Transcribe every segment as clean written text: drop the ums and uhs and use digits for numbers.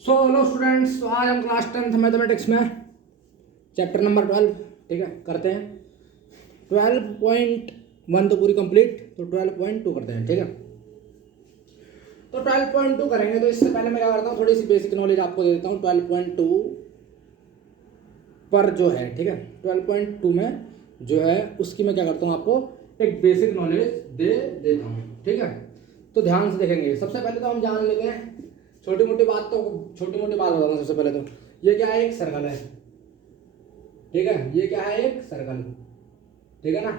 So hello students, तो आज हम क्लास 10th मैथमेटिक्स में चैप्टर नंबर 12 ठीक है करते हैं। 12.1 तो पूरी कंप्लीट, तो 12.2 करते हैं। ठीक है, तो 12.2 करेंगे। तो इससे पहले मैं क्या करता हूँ, थोड़ी सी बेसिक नॉलेज आपको दे देता हूँ 12.2 पर जो है। ठीक है, 12.2 में जो है उसकी मैं क्या करता हूँ, आपको एक बेसिक नॉलेज दे देता हूँ। ठीक है, तो ध्यान से देखेंगे। सबसे पहले तो हम जान लेते हैं छोटी मोटी बात बताता हूँ। सबसे पहले तो ये क्या है, एक सर्कल है। ठीक है, ये क्या है, एक सर्कल। ठीक है ना,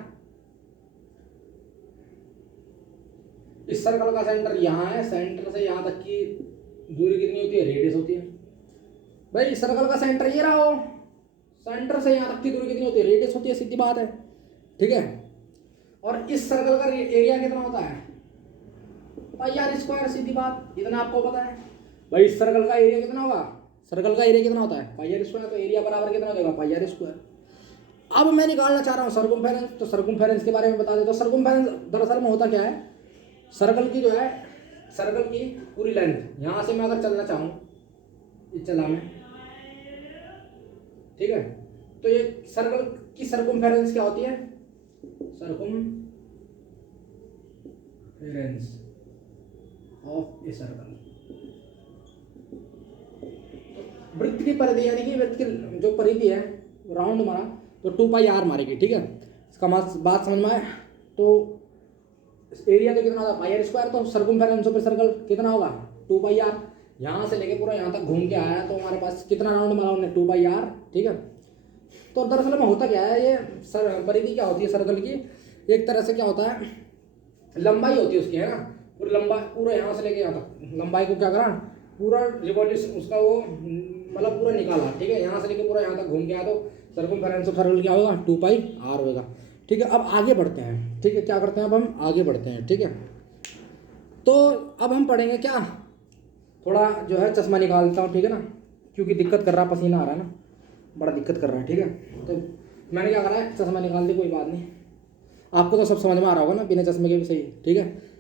इस सर्कल का सेंटर यहाँ है। सेंटर से यहाँ तक की दूरी कितनी होती है, रेडियस होती है। भाई इस सर्कल का सेंटर ये रहा हो, सेंटर से यहाँ तक की दूरी कितनी होती है, रेडियस होती है, सीधी बात है। ठीक है, और इस सर्कल का एरिया कितना होता है, पाई आर स्क्वायर, सीधी बात, इतना आपको पता है। भाई इस सर्कल का एरिया कितना होगा, सर्कल का एरिया कितना होता है, पाई आर स्क्वायर। तो एरिया बराबर कितना हो जाएगा, पाई आर स्क्वायर। अब मैं निकालना चाह रहा हूँ सर्कमफेरेंस, तो सर्कमफेरेंस के बारे में बता देता हूँ। सर्कमफेरेंस दरअसल में होता क्या है, सर्कल की जो है, सर्कल की पूरी लेंथ, यहाँ से मैं अगर चलना चाहूँ, ये चला मैं, ठीक है, तो ये सर्कल की सर्कमफेरेंस क्या होती है, सर्कमफेरेंस ऑफ ए सर्कल। वृत्त की परिधि, यानी कि वृत्त की जो परिधि है, राउंड मारा तो 2 पाई आर मारेगी। ठीक है, इसका बात समझ में आए। तो एरिया तो कितना होगा, पाई आर स्क्वायर। तो सर्कमफेरेंस ऑफ ए सर्कल कितना होगा, 2 पाई आर। यहाँ से लेके पूरा यहाँ तक घूम के आया, तो हमारे पास कितना राउंड मारा हमने, 2 पाई आर। ठीक है, तो दरअसल में होता क्या है, ये परिधि क्या होती है सर्कल की, एक तरह से क्या होता है, लंबाई होती है उसकी, है ना। पूरी लंबाई, पूरा यहाँ से लेके यहाँ तक लंबाई को क्या करा, पूरा रिवॉल्यूशन उसका वो मतलब पूरा निकाला। ठीक है, यहाँ से लेके पूरा यहाँ तक घूम के आया, तो सर्कमफेरेंस ऑफ सर्कल क्या होगा, 2 पाई आर होगा। ठीक है, अब आगे बढ़ते हैं। ठीक है, क्या करते हैं, अब हम आगे बढ़ते हैं। ठीक है, तो अब हम पढ़ेंगे क्या, थोड़ा जो है चश्मा निकालता हूँ। ठीक है ना, क्योंकि दिक्कत कर रहा है, पसीना आ रहा है ना, बड़ा दिक्कत कर रहा है। ठीक है, तो मैंने क्या करा है, चश्मा निकाल दी, कोई बात नहीं। आपको तो सब समझ में आ रहा होगा ना, बिना चश्मे के भी सही। ठीक है,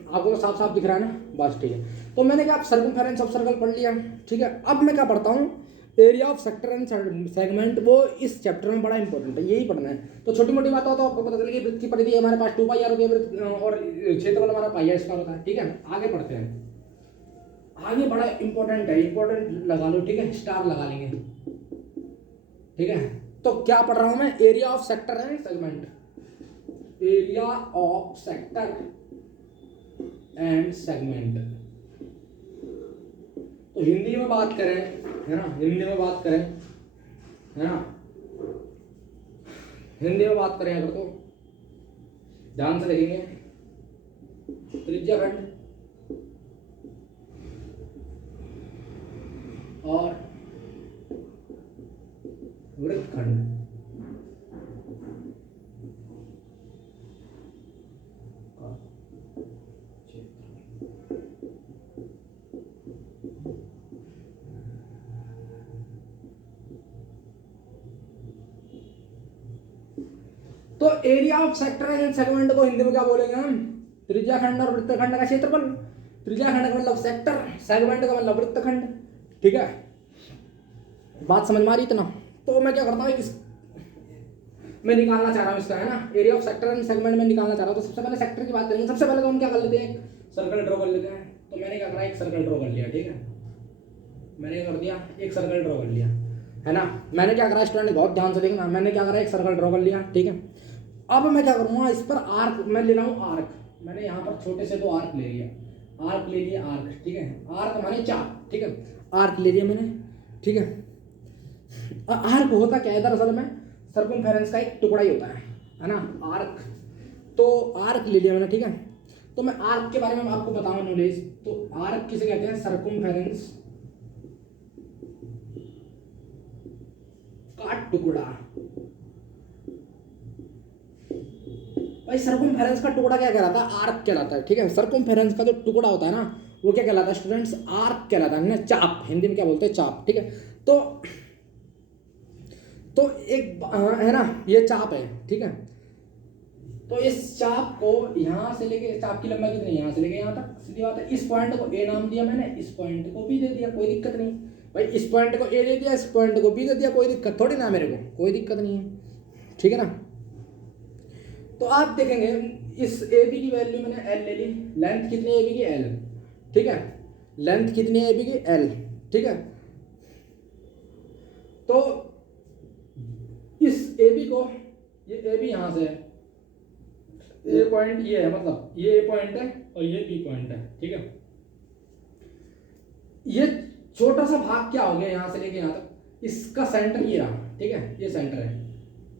आपको तो साफ साफ दिख रहा है ना, बस ठीक है। तो मैंने क्या सर्कमफेरेंस ऑफ सर्कल पढ़ लिया। ठीक है, अब मैं क्या पढ़ता हूँ, area of sector and segment. वो इस चैप्टर में बड़ा इंपॉर्टेंट है, यही पढ़ना है। तो छोटी मोटी बात हो तो आपको पता चलेगी, वृत्त की परिधि हमारे पास 2 पाई आर होती है, और क्षेत्रफल हमारा पाई आर स्क्वायर होता है। ठीक है, आगे बढ़ते हैं। आगे बड़ा इंपॉर्टेंट है, इंपॉर्टेंट लगा लो। ठीक है, स्टार लगा लेंगे। ठीक है, तो क्या पढ़ रहा हूं मैं, area of sector and segment. Area of sector and segment. तो हिंदी में बात करें, है ना, हिंदी में बात करें, है ना, हिंदी में बात करें अगर, तो ध्यान से देखेंगे, त्रिज्याखंड और वृत्तखंड। तो area of sector and segment को हिंदी में क्या बोलेंगे हम, त्रिज्याखंड और वृत्तखंड का क्षेत्रफल। त्रिज्याखंड का मतलब सेक्टर, सेगमेंट का मतलब वृत्तखंड। ठीक है, बात समझ में आ रही इतना। तो मैं क्या करता हूँ, मैं निकालना चाह रहा हूँ इसका, है ना, area of sector and segment में निकालना चाह रहा हूँ। तो सबसे पहले सेक्टर की बात करेंगे। सबसे पहले तो हम क्या कर लेते हैं, सर्कल ड्रॉ कर लेते हैं। तो मैंने क्या करा, एक सर्कल ड्रॉ कर लिया। ठीक है, मैंने कर दिया, एक सर्कल ड्रॉ कर लिया, है ना। मैंने क्या करा, स्टूडेंट बहुत ध्यान से देखना, मैंने क्या करा, एक सर्कल ड्रॉ कर लिया। ठीक है, अब मैं क्या करूँगा, इस पर आर्क मैं ले रहा हूँ, आर्क। मैंने यहाँ पर छोटे से 2 आर्क ले लिया, आर्क ले लिया, आर्क। ठीक है, आर्क माने चाप। ठीक है, आर्क ले लिया मैंने। ठीक है, आर्क होता क्या है, दरअसल में सर्कमफेरेंस का एक टुकड़ा ही होता है ना, आर्क। तो आर्क ले लिया मैंने। ठीक है, तो मैं आर्क के बारे में आपको बताऊं नॉलेज। तो आर्क किसे कहते हैं, सर्कमफेरेंस का टुकड़ा। भाई सर्कमफेरेंस का टुकड़ा क्या कहलाता है, आर्क कहलाता है। ठीक है, सर्कमफेरेंस का जो टुकड़ा होता है ना, वो क्या कहलाता है स्टूडेंट्स, आर्क कहलाता है ना, चाप, हिंदी में क्या बोलते हैं, चाप। ठीक है, तो एक है ना, ये चाप है। ठीक है, तो इस चाप को यहाँ से लेके, चाप की लंबाई कितनी, यहाँ से लेके यहाँ तक, सीधी बात है। इस पॉइंट को ए नाम दिया मैंने, इस पॉइंट को बी दे दिया, कोई दिक्कत नहीं भाई। इस पॉइंट को ए दे दिया, इस पॉइंट को बी दे दिया, कोई दिक्कत थोड़ी ना मेरे को, कोई दिक्कत नहीं है, ठीक है ना। तो आप देखेंगे इस ए बी की वैल्यू मैंने एल ले ली, लेंथ कितनी है ए बी की, एल, ठीक है, लेंथ कितनी है ए बी की, एल, ठीक है। तो इस ए बी को, ये ए बी यहाँ से है, ए पॉइंट ये है, मतलब ये ए पॉइंट है और ये बी पॉइंट है, ठीक है। ये छोटा सा भाग क्या हो गया यहाँ से लेके यहाँ तक, इसका सेंटर ये रहा, ठीक है, ये सेंटर है।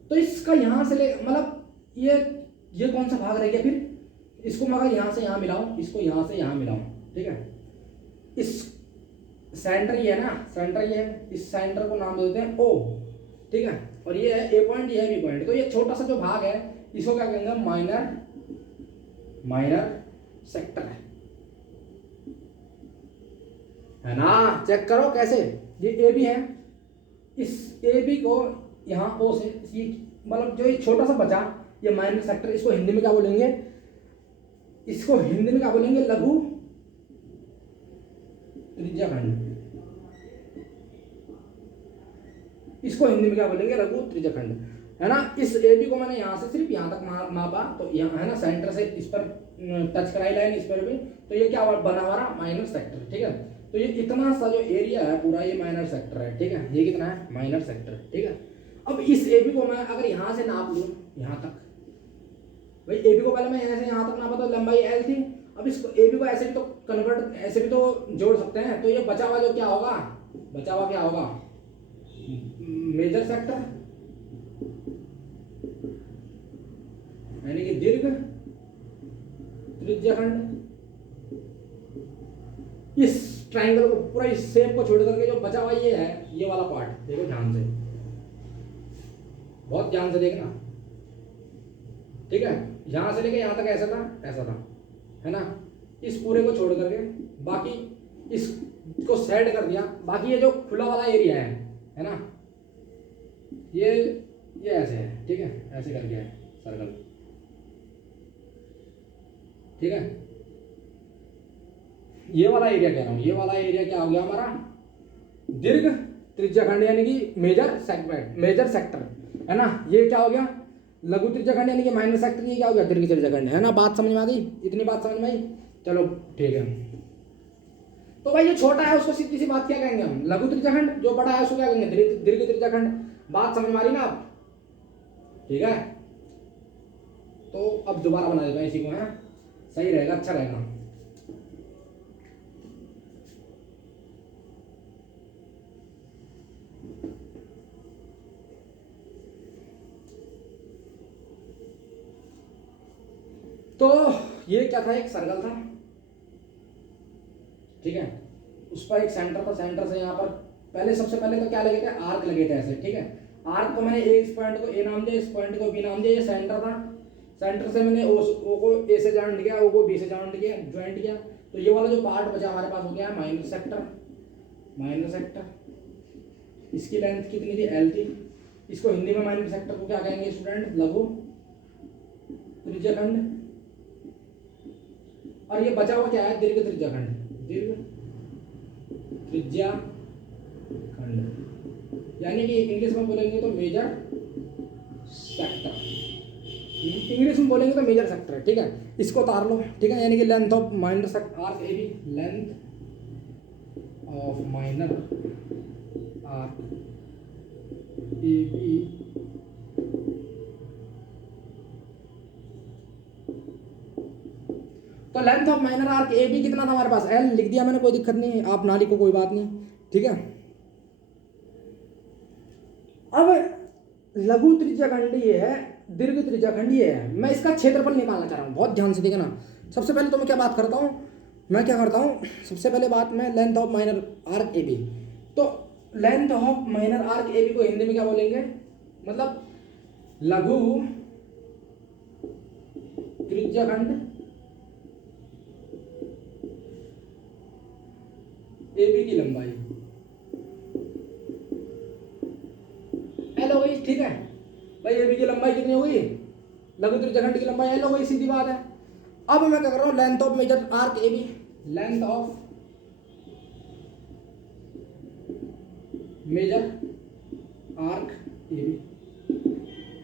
तो इसका यहाँ से ले, मतलब ये कौन सा भाग रह गया फिर, इसको मैं अगर यहाँ से यहाँ मिलाऊं, इसको यहाँ से यहाँ मिलाऊं, ठीक है, इस सेंटर ये है ना, सेंटर ये है, इस सेंटर को नाम देते हैं ओ, ठीक है, और ये है ए पॉइंट, ये है बी पॉइंट। तो ये छोटा सा जो भाग है इसको क्या कहेंगे, माइनर सेक्टर है ना। चेक करो कैसे, ये ए बी है, इस ए बी को यहाँ ओ से, ये मतलब जो ये छोटा सा बचा ये माइनर सेक्टर, इसको हिंदी में क्या बोलेंगे, इसको हिंदी में क्या बोलेंगे, लघु त्रिज्याखंड। इसको हिंदी में क्या बोलेंगे, लघु त्रिज्याखंड, है ना। इस ए बी को मैंने यहाँ से सिर्फ यहाँ तक मापा, तो यहाँ है ना, सेंटर से इस पर टच कराई लाइन, इस पर भी, तो ये क्या बना हमारा, माइनर सेक्टर, ठीक है। तो ये इतना सा जो एरिया है पूरा, ये माइनर सेक्टर है, ठीक है, ये कितना है, माइनर सेक्टर, ठीक है। अब इस ए बी को मैं अगर यहाँ से नाप लूँ यहाँ तक, भाई ए बी को पहले मैं यहाँ से यहाँ तक नापा तो लंबाई एल थी, अब इसको ए बी को ऐसे भी तो कन्वर्ट, ऐसे भी तो जोड़ सकते हैं। तो ये बचा हुआ जो क्या होगा, बचा हुआ क्या होगा, मेजर सेक्टर, यानी कि दीर्घ त्रिज्याखंड। इस ट्रायंगल को पूरा, इस शेप को छोड़ करके जो बचा हुआ ये है, ये वाला पार्ट देखो ध्यान से, बहुत ध्यान से देखना, ठीक है। यहां से लेके यहां तक ऐसा था, ऐसा था, है ना। इस पूरे को छोड़ करके बाकी इसको सेट कर दिया, बाकी ये जो खुला वाला एरिया है ना, ये ऐसे है, ठीक है, ऐसे कर दिया है सर्कल, ठीक है। ये वाला एरिया कह रहा हूं, ये वाला एरिया क्या हो गया हमारा, दीर्घ त्रिज्याखंड, यानी कि मेजर सेगमेंट, मेजर सेक्टर, है ना। ये क्या हो गया, लघु त्रिज्याखंड, यानी कि माइनर सेक्टर, ये क्या हो गया, दीर्घ त्रिज्याखंड, है ना। बात समझ में आ गई, इतनी बात समझ में आई, चलो ठीक है। तो भाई जो छोटा है उसको सीधी सी बात क्या कहेंगे हम, लघु त्रिज्याखंड, जो बड़ा है उसको क्या कहेंगे, दीर्घ त्रिज्याखंड। बात समझ में आ रही ना आप, ठीक है। तो अब दोबारा बना देता हूं इसी को, है, सही रहेगा, अच्छा रहेगा। तो ये क्या था, एक सर्कल था, ठीक है, उस पर एक सेंटर था, सेंटर से यहाँ पर पहले, सबसे पहले तो क्या लगे थे, आर्क लगे थे ऐसे, ठीक है। आर्क को मैंने इस पॉइंट को ए नाम दिया, इस पॉइंट को बी नाम दिया, ये सेंटर था, सेंटर से मैंने ओ को ए से जॉइंट किया, ओ को बी से जॉइंट किया, ज्वाइंट किया। तो ये वाला जो पार्ट बचा हमारे पास हो गया है माइनर सेक्टर, माइनर सेक्टर। इसकी लेंथ कितनी थी, एल थी। इसको हिंदी में माइनर सेक्टर को क्या कहेंगे स्टूडेंट, लघु त्रिज्याखंड। और ये बचा हुआ क्या है, दीर्घ त्रिज्याखंड, दीर्घ त्रिज्याखंड, यानी कि इंग्लिश में बोलेंगे तो मेजर सेक्टर, इंग्लिश में बोलेंगे तो मेजर सेक्टर है, ठीक है। इसको उतार लो, ठीक है, यानी कि length of minor sector arc A B, length of minor arc A B तो length of minor arc A B कितना था हमारे पास, एल लिख दिया मैंने, कोई दिक्कत नहीं, आप ना लिखो कोई बात नहीं, ठीक है। अब लघु त्रिज्याखंड ये है, दीर्घ त्रिज्याखंड ये है, मैं इसका क्षेत्रफल निकालना चाह रहा हूँ, बहुत ध्यान से देखना। सबसे पहले तो मैं क्या बात करता हूँ, मैं क्या करता हूँ, सबसे पहले बात मैं length of minor arc A B. तो length of minor arc A B को हिंदी में क्या बोलेंगे, मतलब लघु त्रिज्याखंड ए बी की लंबाई एल हो गई, ठीक है भाई। ए बी की लंबाई कितनी हो गई, लघु त्रिज्याखंड की लंबाई एल हो गई, सीधी बात है। अब मैं क्या कर रहा हूँ, length of major arc A B, length of major arc A B.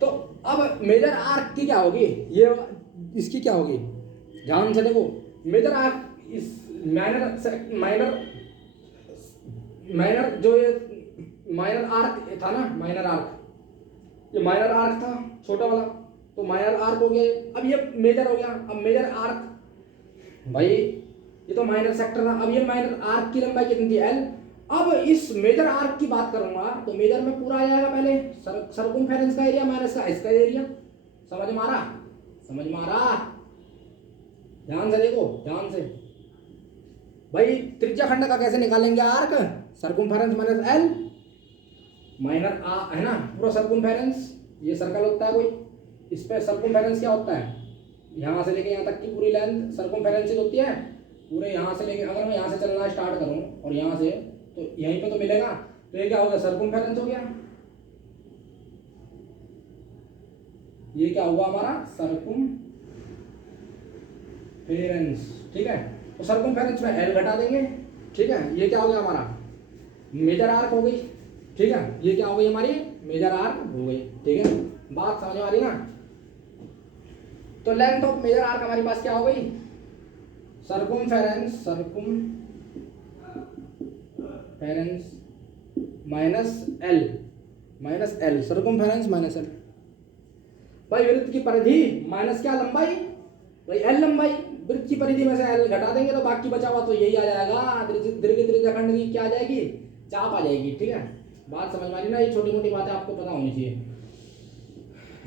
तो अब मेजर आर्क की क्या होगी, ये इसकी क्या होगी, ध्यान से देखो। मेजर आर्क इस माइनर जो ये माइनर आर्क था ना, माइनर आर्क, ये माइनर आर्क था छोटा वाला, तो माइनर आर्क हो गया। अब ये मेजर हो गया। अब मेजर आर्क भाई ये तो माइनर सेक्टर था। अब ये माइनर आर्क की लंबाई कितनी थी, एल। अब इस मेजर आर्क की बात करूंगा तो मेजर में पूरा आ जाएगा पहले सर्कमफेरेंस का एरिया माइनस का इसका एरिया। समझ में आ रहा, समझ में आ रहा, ध्यान से देखो, ध्यान से भाई। त्रिज्याखंड का कैसे निकालेंगे arc, circumference minus L, minor आ है ना, पूरा सर्कमफेरेंस, ये सर्कल होता है कोई, इस पे सर्कमफेरेंस क्या होता है, यहाँ से लेके यहाँ तक की पूरी लेंथ सर्कमफेरेंस होती है। पूरे यहाँ से लेके अगर मैं यहाँ से चलना स्टार्ट करूँ और यहाँ से, तो यहीं पे तो मिलेगा, तो ये क्या होगा, सर्कमफेरेंस हो गया। ये क्या हुआ हमारा, सर्कमफेरेंस, ठीक है। तो सर्कमफेरेंस में एल घटा देंगे, ठीक है। ये क्या हो गया हमारा, मेजर आर्क हो गई, ठीक है। ये क्या हो गई हमारी, मेजर आर्क हो गई, ठीक है। बात समझ में आ रही ना। तो लेंथ ऑफ मेजर आर्क हमारे पास क्या हो गई, circumference minus L, circumference minus L. भाई वृत्त की परिधि माइनस क्या, लंबाई, भाई एल लंबाई, वृत्त की परिधि में से एल घटा देंगे तो बाकी बचा हुआ तो यही आ जाएगा, दीर्घ त्रिज्याखंड की क्या आ जाएगी, चाप आ जाएगी, ठीक है। बात समझ में आ रही ना। ये छोटी मोटी बातें आपको पता होनी चाहिए।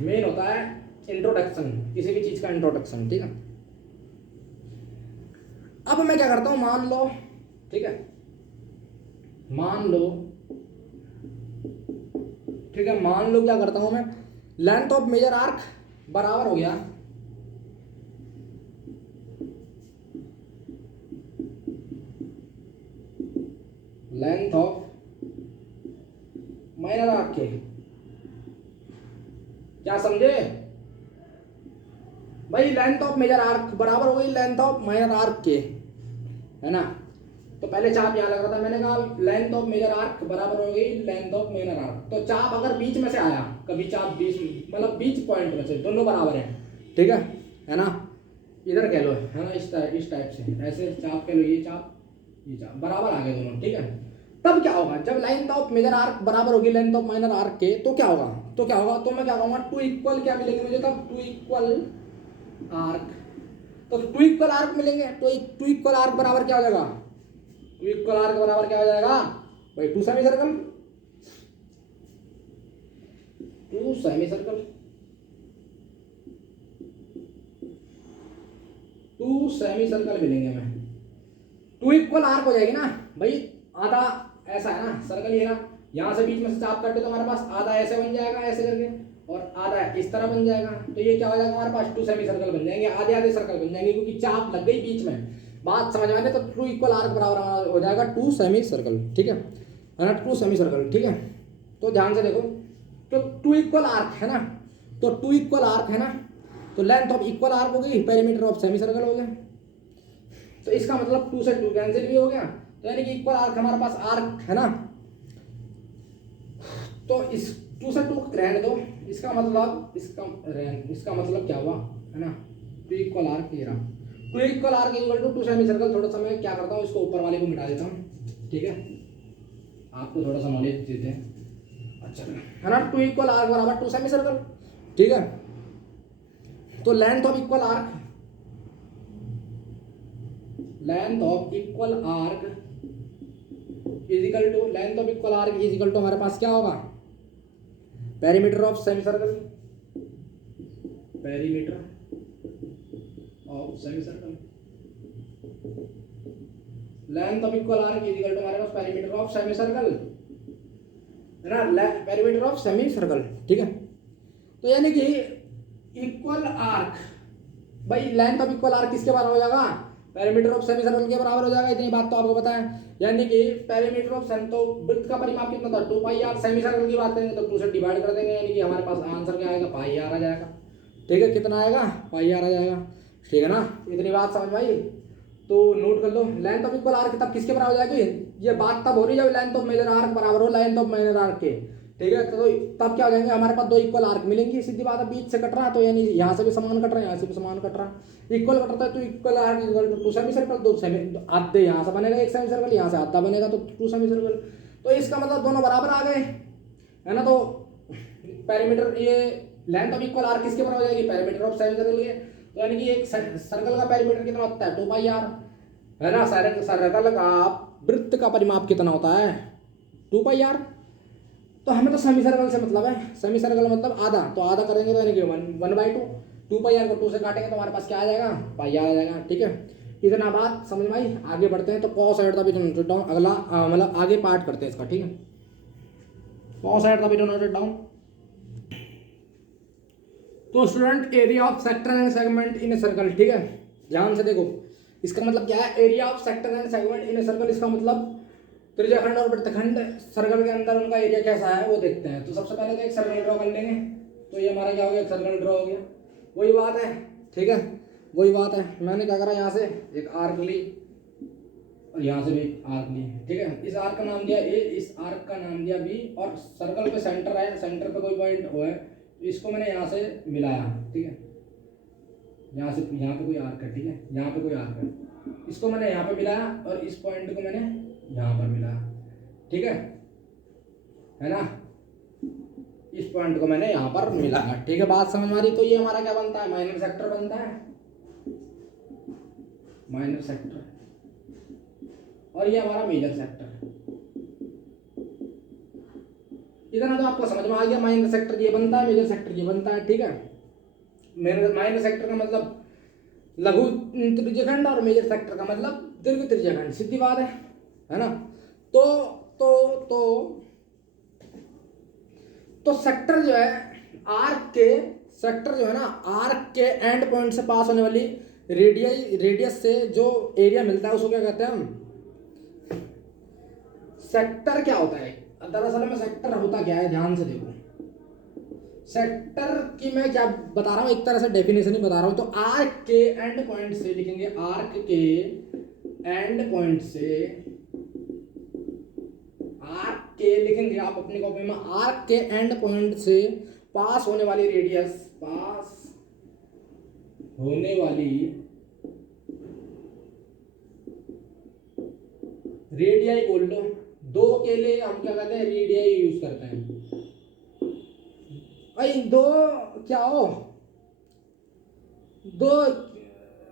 मेन होता है इंट्रोडक्शन, किसी भी चीज का इंट्रोडक्शन, ठीक है। अब मैं क्या करता हूं, मान लो, ठीक है, मान लो, ठीक है, मान लो क्या करता हूं मैं, लेंथ ऑफ मेजर आर्क बराबर हो गया लेंथ ऑफ माइनर आर्क के, क्या समझे भाई, लेंथ ऑफ मेजर आर्क बराबर हो गई लेंथ ऑफ माइनर आर्क के, है ना। तो पहले चाप यहाँ लग रहा था, मैंने कहा लेंथ ऑफ मेजर आर्क बराबर हो गई लेंथ ऑफ माइनर आर्क। तो चाप अगर बीच में से आया, कभी चाप बीच मतलब बीच पॉइंट में से, दोनों बराबर है, ठीक है ना। इधर कह लो, है ना, इस टाइप से, ऐसे चाप कह लो, ये चाप बराबर आ गए दोनों, ठीक है। तब क्या होगा, जब लेंथ ऑफ मेजर आर्क बराबर होगी लेंथ ऑफ माइनर आर्क के, तो क्या होगा, तो मैं क्या कहूँगा, टू इक्वल क्या मिलेंगे मुझे, तब टू इक्वल आर्क। तो टू इक्वल आर्क मिलेंगे, तो टू इक्वल आर्क बराबर क्या हो जाएगा, टू इक्वल आर्क बराबर क्या हो जाएगा भाई, two semi circle, two semi circle मिलेंगे हमें। टू इक्वल आर्क हो जाएगी ना भाई, आधा ऐसा है ना सर्कल, ये ना, यहाँ से बीच में से चाप काटे तो हमारे पास आधा ऐसे बन जाएगा ऐसे करके, और आधा इस तरह बन जाएगा। तो ये क्या हो जाएगा हमारे पास, टू सेमी सर्कल बन जाएंगे, आधे आधे सर्कल बन जाएंगे, क्योंकि चाप लग गई बीच में। बात समझ में आने, तो टू इक्वल आर्क बराबर हो जाएगा टू सेमी सर्कल, ठीक है ना, टू सेमी सर्कल, ठीक है। तो ध्यान से देखो, तो टू इक्वल आर्क है ना, तो टू इक्वल आर्क है ना, तो लेंथ ऑफ इक्वल आर्क हो गई, पेरीमीटर ऑफ सेमी सर्कल हो गया। तो इसका मतलब टू से टू कैंसिल भी हो गया, तो यानी कि इक्वल आर्क हमारे पास आर्क है ना। तो इस टू से टू रहने दो, इसका मतलब क्या हुआ, है ना, टू इक्वल आर्क ये रहा, two equal arc equal to two semi circle. थोड़ा सा मैं क्या करता हूँ, इसको ऊपर वाले को मिटा देता हूँ, ठीक है, आपको थोड़ा सा नॉलेज देते हैं, अच्छा है ना। टू इक्वल आर्क बराबर टू सेमी सर्कल, ठीक है। तो length of equal arc is equal to हमारे पास क्या होगा, perimeter of semi circle, length of equal arc is equal to हमारे पास पेरीमीटर ऑफ सेमी सर्कल, है ना, पेरीमीटर ऑफ सेमी सर्कल, ठीक है। तो यानी कि इक्वल आर्क भाई, लेंथ ऑफ इक्वल आर्क किसके बराबर हो जाएगा, पेरीमीटर ऑफ सेमी सर्कल के बराबर हो जाएगा। इतनी बात तो आपको पता है, यानी कि पेरीमीटर ऑफ सेमी, तो वृत्त का परिमाप कितना था 2 पाई आर, सेमी सर्कल की बात करेंगे तो 2 से डिवाइड कर देंगे, यानी कि हमारे पास आंसर क्या आएगा, पाई आर आ जाएगा। ठीक है, कितना आएगा, पाई आर आ जाएगा। ठीक है ना, इतनी बात समझ में आई। तो नोट कर लो, लेंथ ऑफ इक्वल आर्क तब किसके बराबर हो जाएगी, ये बात तब हो रही है जब लेंथ ऑफ मेजर आर्क बराबर हो लेंथ ऑफ माइनर आर्क के। ठीक है, तो तब क्या हो जाएंगे, हमारे पास दो इक्वल आर्क मिलेंगी, सीधी बात है, बीच से कट रहा है तो यानी यहाँ से भी समान कट रहा है, यहाँ से भी समान कट रहा है, इक्वल कट रहा है तो equal arc equal to semi circle, दो सेमी आधे यहाँ से बनेगा एक सेमी सर्कल, यहाँ से आधा बनेगा तो टू सेमी सर्कल। तो इसका मतलब दोनों बराबर आ गए, है ना। तो पैरामीटर ये लेंथ ऑफ इक्वल आर्क किसके बराबर हो जाएगी, पैरामीटर ऑफ सेमी सर्कल के। तो यानी कि एक सर्कल का पैरामीटर कितना होता है, 2πr, है ना। सर्कल का वृत्त का परिमाप कितना होता है, 2πr। तो हमें तो सेमी सर्कल से मतलब है, सेमी सर्कल मतलब आधा, तो आधा करेंगे तो यानी कि 1/2, 2πr को 2 से काटेंगे तो हमारे पास क्या आ जाएगा, πr आ जाएगा। ठीक है, इतना बात समझ में आई। आगे बढ़ते हैं, तो कॉस साइड का भी नोटेड डाउन, अगला मतलब आगे पार्ट करते हैं इसका। ठीक है, कॉस साइड का भी नोटेड डाउन। तो student area of sector and segment in a circle, ठीक है, ध्यान से देखो, इसका मतलब क्या है, area of sector and segment in a circle, इसका मतलब त्रिज्याखंड और वृत्तखंड सर्कल के अंदर उनका एरिया कैसा है वो देखते हैं। तो सबसे पहले तो एक सर्कल ड्रॉ कर लेंगे, तो ये हमारा क्या हो गया, एक सर्कल ड्रॉ हो गया, वही बात है। ठीक है, वही बात है, मैंने क्या करा, यहाँ से एक आर्क ली और यहाँ से भी आर्क ली। ठीक है, इस आर्क का नाम दिया ए, इस आर्क का नाम दिया बी, और सर्कल पे सेंटर है, सेंटर पे कोई पॉइंट हो है, तो इसको मैंने यहाँ से मिलाया। ठीक है, यहाँ से यहाँ पे कोई आर्क है, ठीक है, यहाँ पे कोई आर्क है, इसको मैंने यहाँ पे मिलाया और इस पॉइंट को मैंने यहाँ पर मिलाया। ठीक है ना, इस पॉइंट को मैंने यहाँ पर मिलाया। ठीक है, बात समझ में आ रही। तो ये हमारा क्या बनता है, माइनर सेक्टर बनता है, माइनर सेक्टर, और ये हमारा मेजर सेक्टर। इतना तो आपको समझ में आ गया, माइनर सेक्टर ये बनता है, मेजर सेक्टर ये बनता है। ठीक है, माइनर सेक्टर का मतलब लघु त्रिज्यखंड और मेजर सेक्टर का मतलब दीर्घ त्रिज्यखंड, सीधी बात है ना। तो तो तो तो सेक्टर जो है आर्क के, सेक्टर जो है ना आर्क के एंड पॉइंट से पास होने वाली रेडियस से जो एरिया मिलता है उसको क्या कहते हैं हम, सेक्टर। क्या होता है दरअसल में, सेक्टर होता क्या है, ध्यान से देखो, सेक्टर की मैं क्या बता रहा हूँ, एक तरह से डेफिनेशन ही बता रहा हूँ। तो आर्क के एंड पॉइंट से लिखेंगे, आर्क के एंड पॉइंट से, आर्क के लिखेंगे आप अपनी कॉपी में, आर्क के एंड पॉइंट से पास होने वाली रेडियस, पास होने वाली रेडियाई बोल लो, दो के लिए हम क्या कहते हैं, रेडियाई यूज करते हैं। भाई दो क्या हो, दो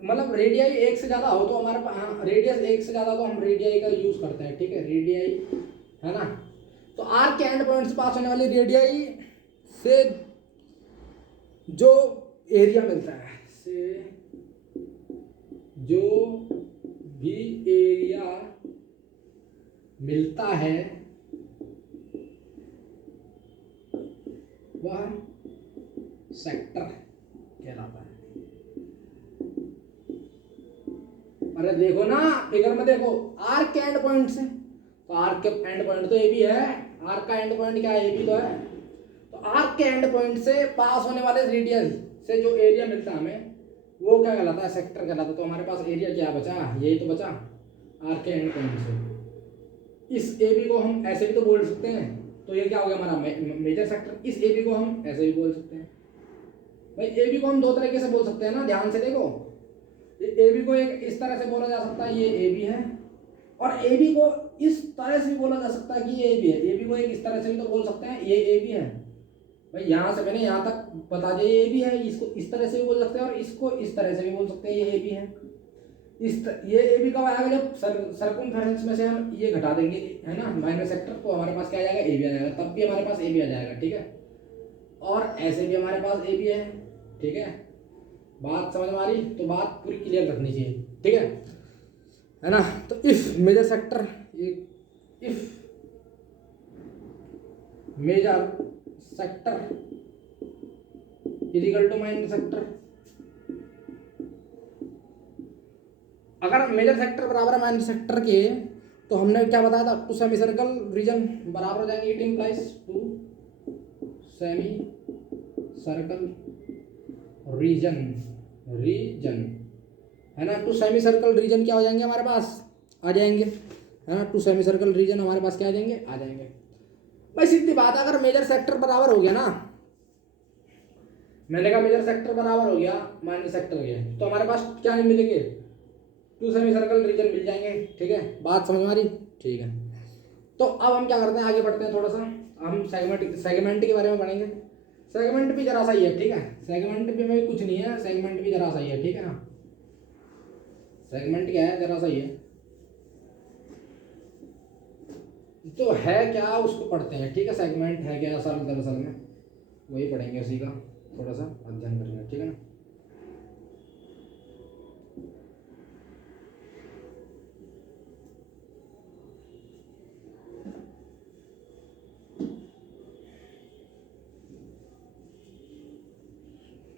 मतलब रेडियाई एक से ज्यादा हो तो हमारे पास, हाँ रेडियस एक से ज्यादा तो हम रेडियाई का यूज करते हैं। ठीक है, रेडियाई, है ना। तो आर्क के एंड पॉइंट से पास होने वाली रेडियाई से जो एरिया मिलता है, से जो भी एरिया मिलता है वह सेक्टर कहलाता है। अरे देखो ना फिगर में, देखो आर्क के एंड पॉइंट से, तो आर्क के एंड पॉइंट तो ए भी है, आर्क का एंड पॉइंट क्या है, ए भी तो है। तो आर्क के एंड पॉइंट से पास होने वाले रेडियस से जो एरिया मिलता है हमें वो क्या कहलाता है, सेक्टर कहलाता है। तो हमारे पास एरिया क्या बचा, यही तो बचा, आर्क के एंड पॉइंट से। इस ए बी को हम ऐसे भी तो बोल सकते हैं, तो ये क्या हो गया हमारा मेजर सेक्टर। इस ए बी को हम ऐसे भी बोल सकते हैं। भाई ए बी को हम दो तरीके से बोल सकते हैं ना, ध्यान से देखो, ए बी को एक इस तरह से बोला जा सकता है, ये ए बी है, और ए बी को इस तरह से भी बोला जा सकता है कि ये ए बी है। ए बी को एक इस तरह से भी तो बोल सकते हैं, ये ए बी है। भाई यहाँ से मैंने यहाँ तक बता दिया ये ए बी है, इसको इस तरह से भी बोल सकते हैं और इसको इस तरह से भी बोल सकते हैं, ये ए बी है। ये ए बी कब आएगा, जब सर्कमफेरेंस में से हम ये घटा देंगे, है ना, माइनर सेक्टर, तो हमारे पास क्या आ जाएगा, ए बी आ जाएगा, तब भी हमारे पास ए बी आ जाएगा। ठीक है, और ऐसे भी हमारे पास ए बी है। ठीक है, बात समझ में आ रही, तो बात पूरी क्लियर रखनी चाहिए। ठीक है ना। तो if major sector, if major sector equal to minor sector, अगर मेजर सेक्टर बराबर है माइनर सेक्टर के, तो हमने क्या बताया था, टू सेमी सर्कल रीजन बराबर हो जाएंगे, it implies two semi circle region, region है ना, टू सेमी सर्कल रीजन क्या हो जाएंगे हमारे पास, आ जाएंगे, है ना, टू सेमी सर्कल रीजन हमारे पास क्या आ जाएंगे, आ जाएंगे। भाई सीधी बात है, अगर मेजर सेक्टर बराबर हो गया ना, मैंने कहा मेजर सेक्टर बराबर हो गया माइनर सेक्टर हो गया, तो हमारे पास क्या मिलेंगे, टू सेमी सर्कल रीजन मिल जाएंगे। ठीक है, बात समझ में आ रही, ठीक है। तो अब हम क्या करते हैं, आगे बढ़ते हैं थोड़ा सा, हम सेगमेंट के बारे में पढ़ेंगे। सेगमेंट भी जरा सा ही है, ठीक है, सेगमेंट भी में कुछ नहीं है, सेगमेंट भी जरा सा ही है, ठीक है ना, सेगमेंट क्या है, जरा सा ही है। तो है क्या उसको पढ़ते हैं, ठीक है, सेगमेंट है क्या असल दरअसल में, वही पढ़ेंगे, उसी का थोड़ा सा अध्ययन करेंगे, ठीक है ना।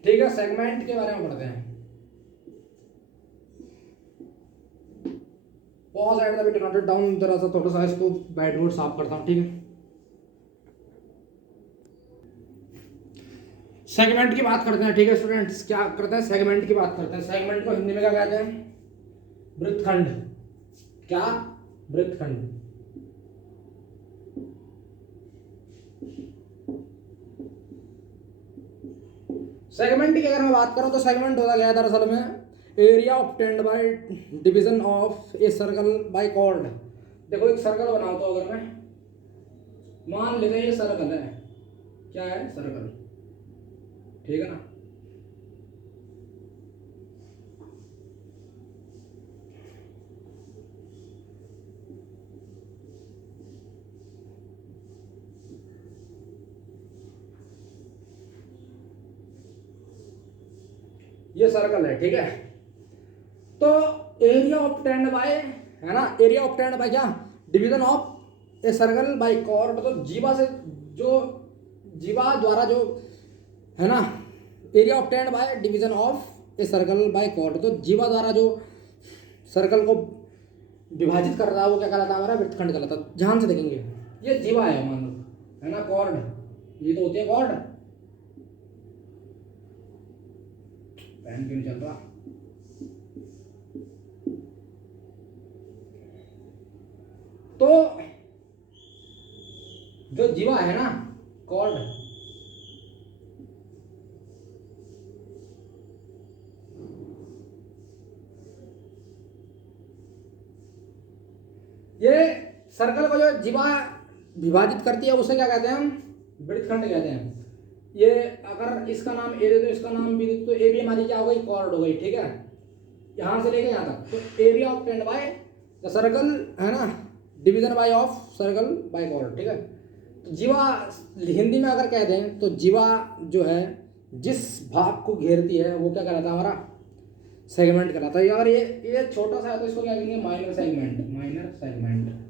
ठीक है, सेगमेंट के बारे में पढ़ते हैं। Pause at the bit, note it down, जरा सा थोड़ा सा इसको बैड वर्ड साफ करता हूँ, ठीक है। सेगमेंट की बात करते हैं, ठीक है स्टूडेंट्स, क्या करते हैं, सेगमेंट की बात करते हैं। सेगमेंट को हिंदी में क्या कहते हैं, वृत्तखंड, क्या, वृत्तखंड। सेगमेंट की अगर मैं बात करूं तो सेगमेंट होता गया दरअसल में area obtained by division of a circle by chord. देखो एक सर्कल बनाओ, तो अगर मैं मान लेते हैं ये सर्कल है, क्या है, सर्कल, ठीक है ना। ये सर्कल है, ठीक है। तो एरिया ऑब्टेन्ड बाय, है ना, एरिया ऑब्टेन्ड बाय क्या, division of a circle by chord. तो जीवा से जो, जीवा द्वारा जो, है ना, area obtained by division of a circle by chord. तो जीवा द्वारा जो सर्कल को विभाजित कर रहा है वो क्या कहलाता है, हमारा वृत्तखंड कहलाता है। ध्यान से देखेंगे, ये जीवा है मान लो, है ना, कॉर्ड, ये तो होती है कॉर्ड, पेन क्यों नहीं चल रहा, तो जो जीवा है ना, कॉर्ड, ये सर्कल को जो जीवा विभाजित करती है उसे क्या कहते हैं हम, वृत्तखंड कहते हैं। ये अगर इसका नाम ए दे दो, इसका नाम बी दे दो, तो ए भी हमारी क्या हो गई, कॉर्ड हो गई, ठीक है, यहां से लेके यहां तक। तो area obtained by the circle, है ना, division by of circle by chord, ठीक है। तो जीवा हिंदी में अगर कह दें तो जीवा जो है जिस भाग को घेरती है वो क्या कहलाता है, हमारा सेगमेंट कहलाता है। अगर ये छोटा सा है तो इसको क्या कहेंगे, माइनर सेगमेंट, माइनर सेगमेंट।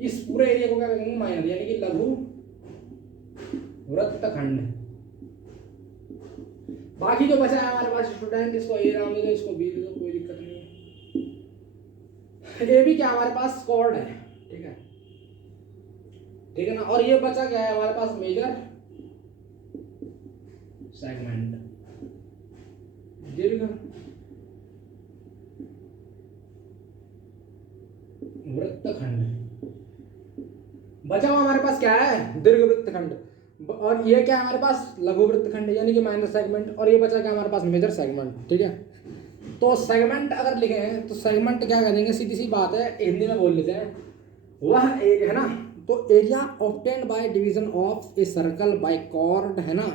इस पूरे एरिया को क्या कहेंगे, माइनर, यानी कि लघु वृत्तखंड। बाकी जो बचा है हमारे पास स्टूडेंट, इसको ए नाम दे दो, इसको बी दे दो, कोई दिक्कत नहीं है। ये भी क्या हमारे पास कॉर्ड है, ठीक है, ठीक है ना। और ये बचा क्या है हमारे पास, मेजर सेगमेंट, दीर्घ वृत्तखंड। बचा हुआ हमारे पास क्या है, दीर्घ वृत्तखंड। और ये क्या है हमारे पास, लघु वृत्तखंड, यानी कि माइनर सेगमेंट। और ये बचा क्या हमारे पास, मेजर सेगमेंट, ठीक है। तो सेगमेंट अगर लिखे हैं तो सेगमेंट क्या कह देंगे, सीधी सी बात है, हिंदी में बोल लेते हैं, वह है ना। तो area obtained by division of a circle by chord, है ना,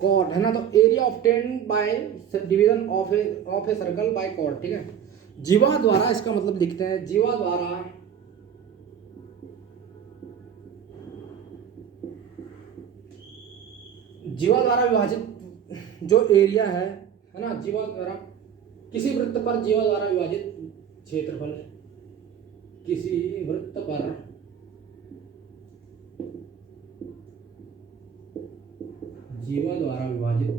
कॉर्ड, है ना। तो area obtained by division of a circle by chord, ठीक है। जीवा द्वारा, इसका मतलब लिखते हैं, जीवा द्वारा जीवा द्वारा विभाजित जो एरिया है ना, जीवा द्वारा किसी वृत्त पर जीवा द्वारा विभाजित क्षेत्रफल, किसी वृत्त पर जीवा द्वारा विभाजित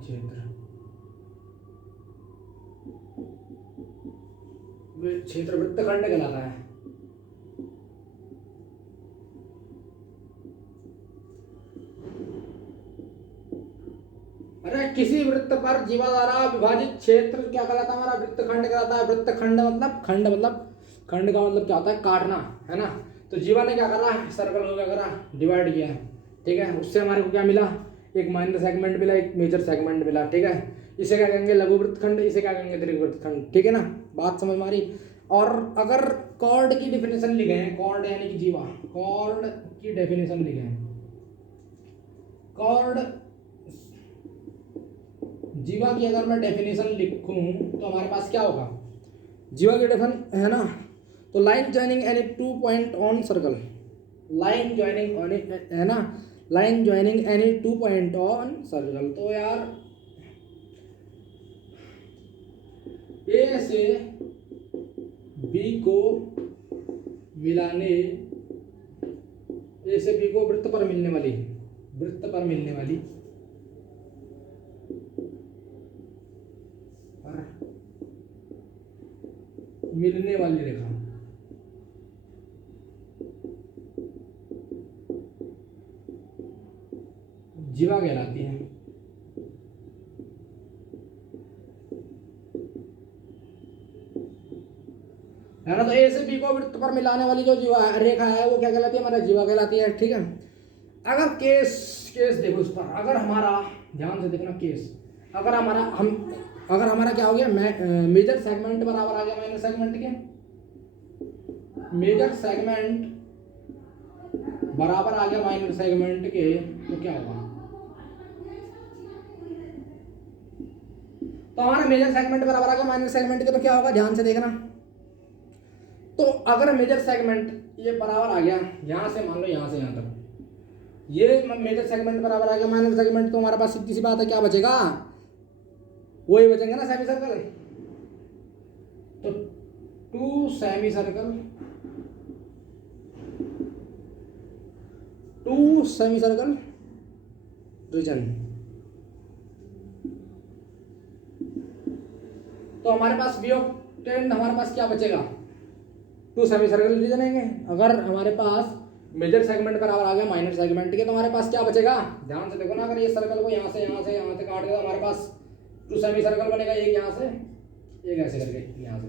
क्षेत्र, क्षेत्र वृत्तखंड कहलाता है। अरे किसी वृत्त पर जीवा द्वारा विभाजित क्षेत्र क्या कहलाता है? हमारा वृत्तखंड कहलाता है। वृत्तखंड मतलब खंड, मतलब खंड का मतलब क्या होता है? काटना, है ना। तो जीवा ने क्या करा? सर्कल को क्या करा? डिवाइड किया, ठीक है। उससे हमारे को क्या मिला? एक माइनर सेगमेंट मिला, एक मेजर सेगमेंट मिला, ठीक है। इसे क्या कहेंगे? लघु वृत्तखंड, इसे क्या कहेंगे? दीर्घ वृत्तखंड, ठीक है ना। बात समझ में आ रही? और अगर कॉर्ड की डेफिनेशन लिखे हैं, कॉर्ड यानी कि जीवा, कॉर्ड की डेफिनेशन लिखे हैं, कॉर्ड जीवा की अगर मैं डेफिनेशन लिखूं तो हमारे पास क्या होगा? जीवा की डेफिनेशन है ना, तो line joining any 2 point on circle, line joining है ना, line joining any 2 point on circle. तो यार ए से बी को मिलाने, ए से बी को वृत्त पर मिलने वाली, वृत्त पर मिलने वाली मिलने वाली रेखा जीवा कहलाती है। है ना। तो ए से बी को वृत्त पर मिलाने वाली जो जीवा रेखा है वो क्या कहलाती है? हमारा जीवा कहलाती है, ठीक है। अगर केस देखो इस पर, अगर हमारा ध्यान से देखना केस, अगर हमारा क्या हो गया? मेजर सेगमेंट बराबर आ गया माइनर सेगमेंट के, मेजर सेगमेंट बराबर आ गया माइनर सेगमेंट के, तो क्या होगा? तो हमारा मेजर सेगमेंट बराबर आ गया माइनर सेगमेंट के, तो क्या होगा? ध्यान से देखना। तो अगर मेजर सेगमेंट ये बराबर आ गया, यहां से मान लो यहां से यहां तक, ये मेजर सेगमेंट बराबर आ गया माइनर सेगमेंट, तो हमारे पास सीधी सी बात है, क्या बचेगा? वही बचेंगे ना, सेमी सर्कल। तो 2 semi circle, 2 semi circle region. तो हमारे पास बी ऑफ 10 हमारे पास क्या बचेगा? 2 सेमी सर्कल रीजन है। अगर हमारे पास मेजर सेगमेंट बराबर आ गया माइनर सेगमेंट के, तो हमारे पास क्या बचेगा? ध्यान से देखो ना, अगर ये सर्कल को यहाँ से काट दिया तो हमारे पास 2 सेमी सर्कल बनेगा, एक यहाँ से, एक ऐसे करके यहाँ से।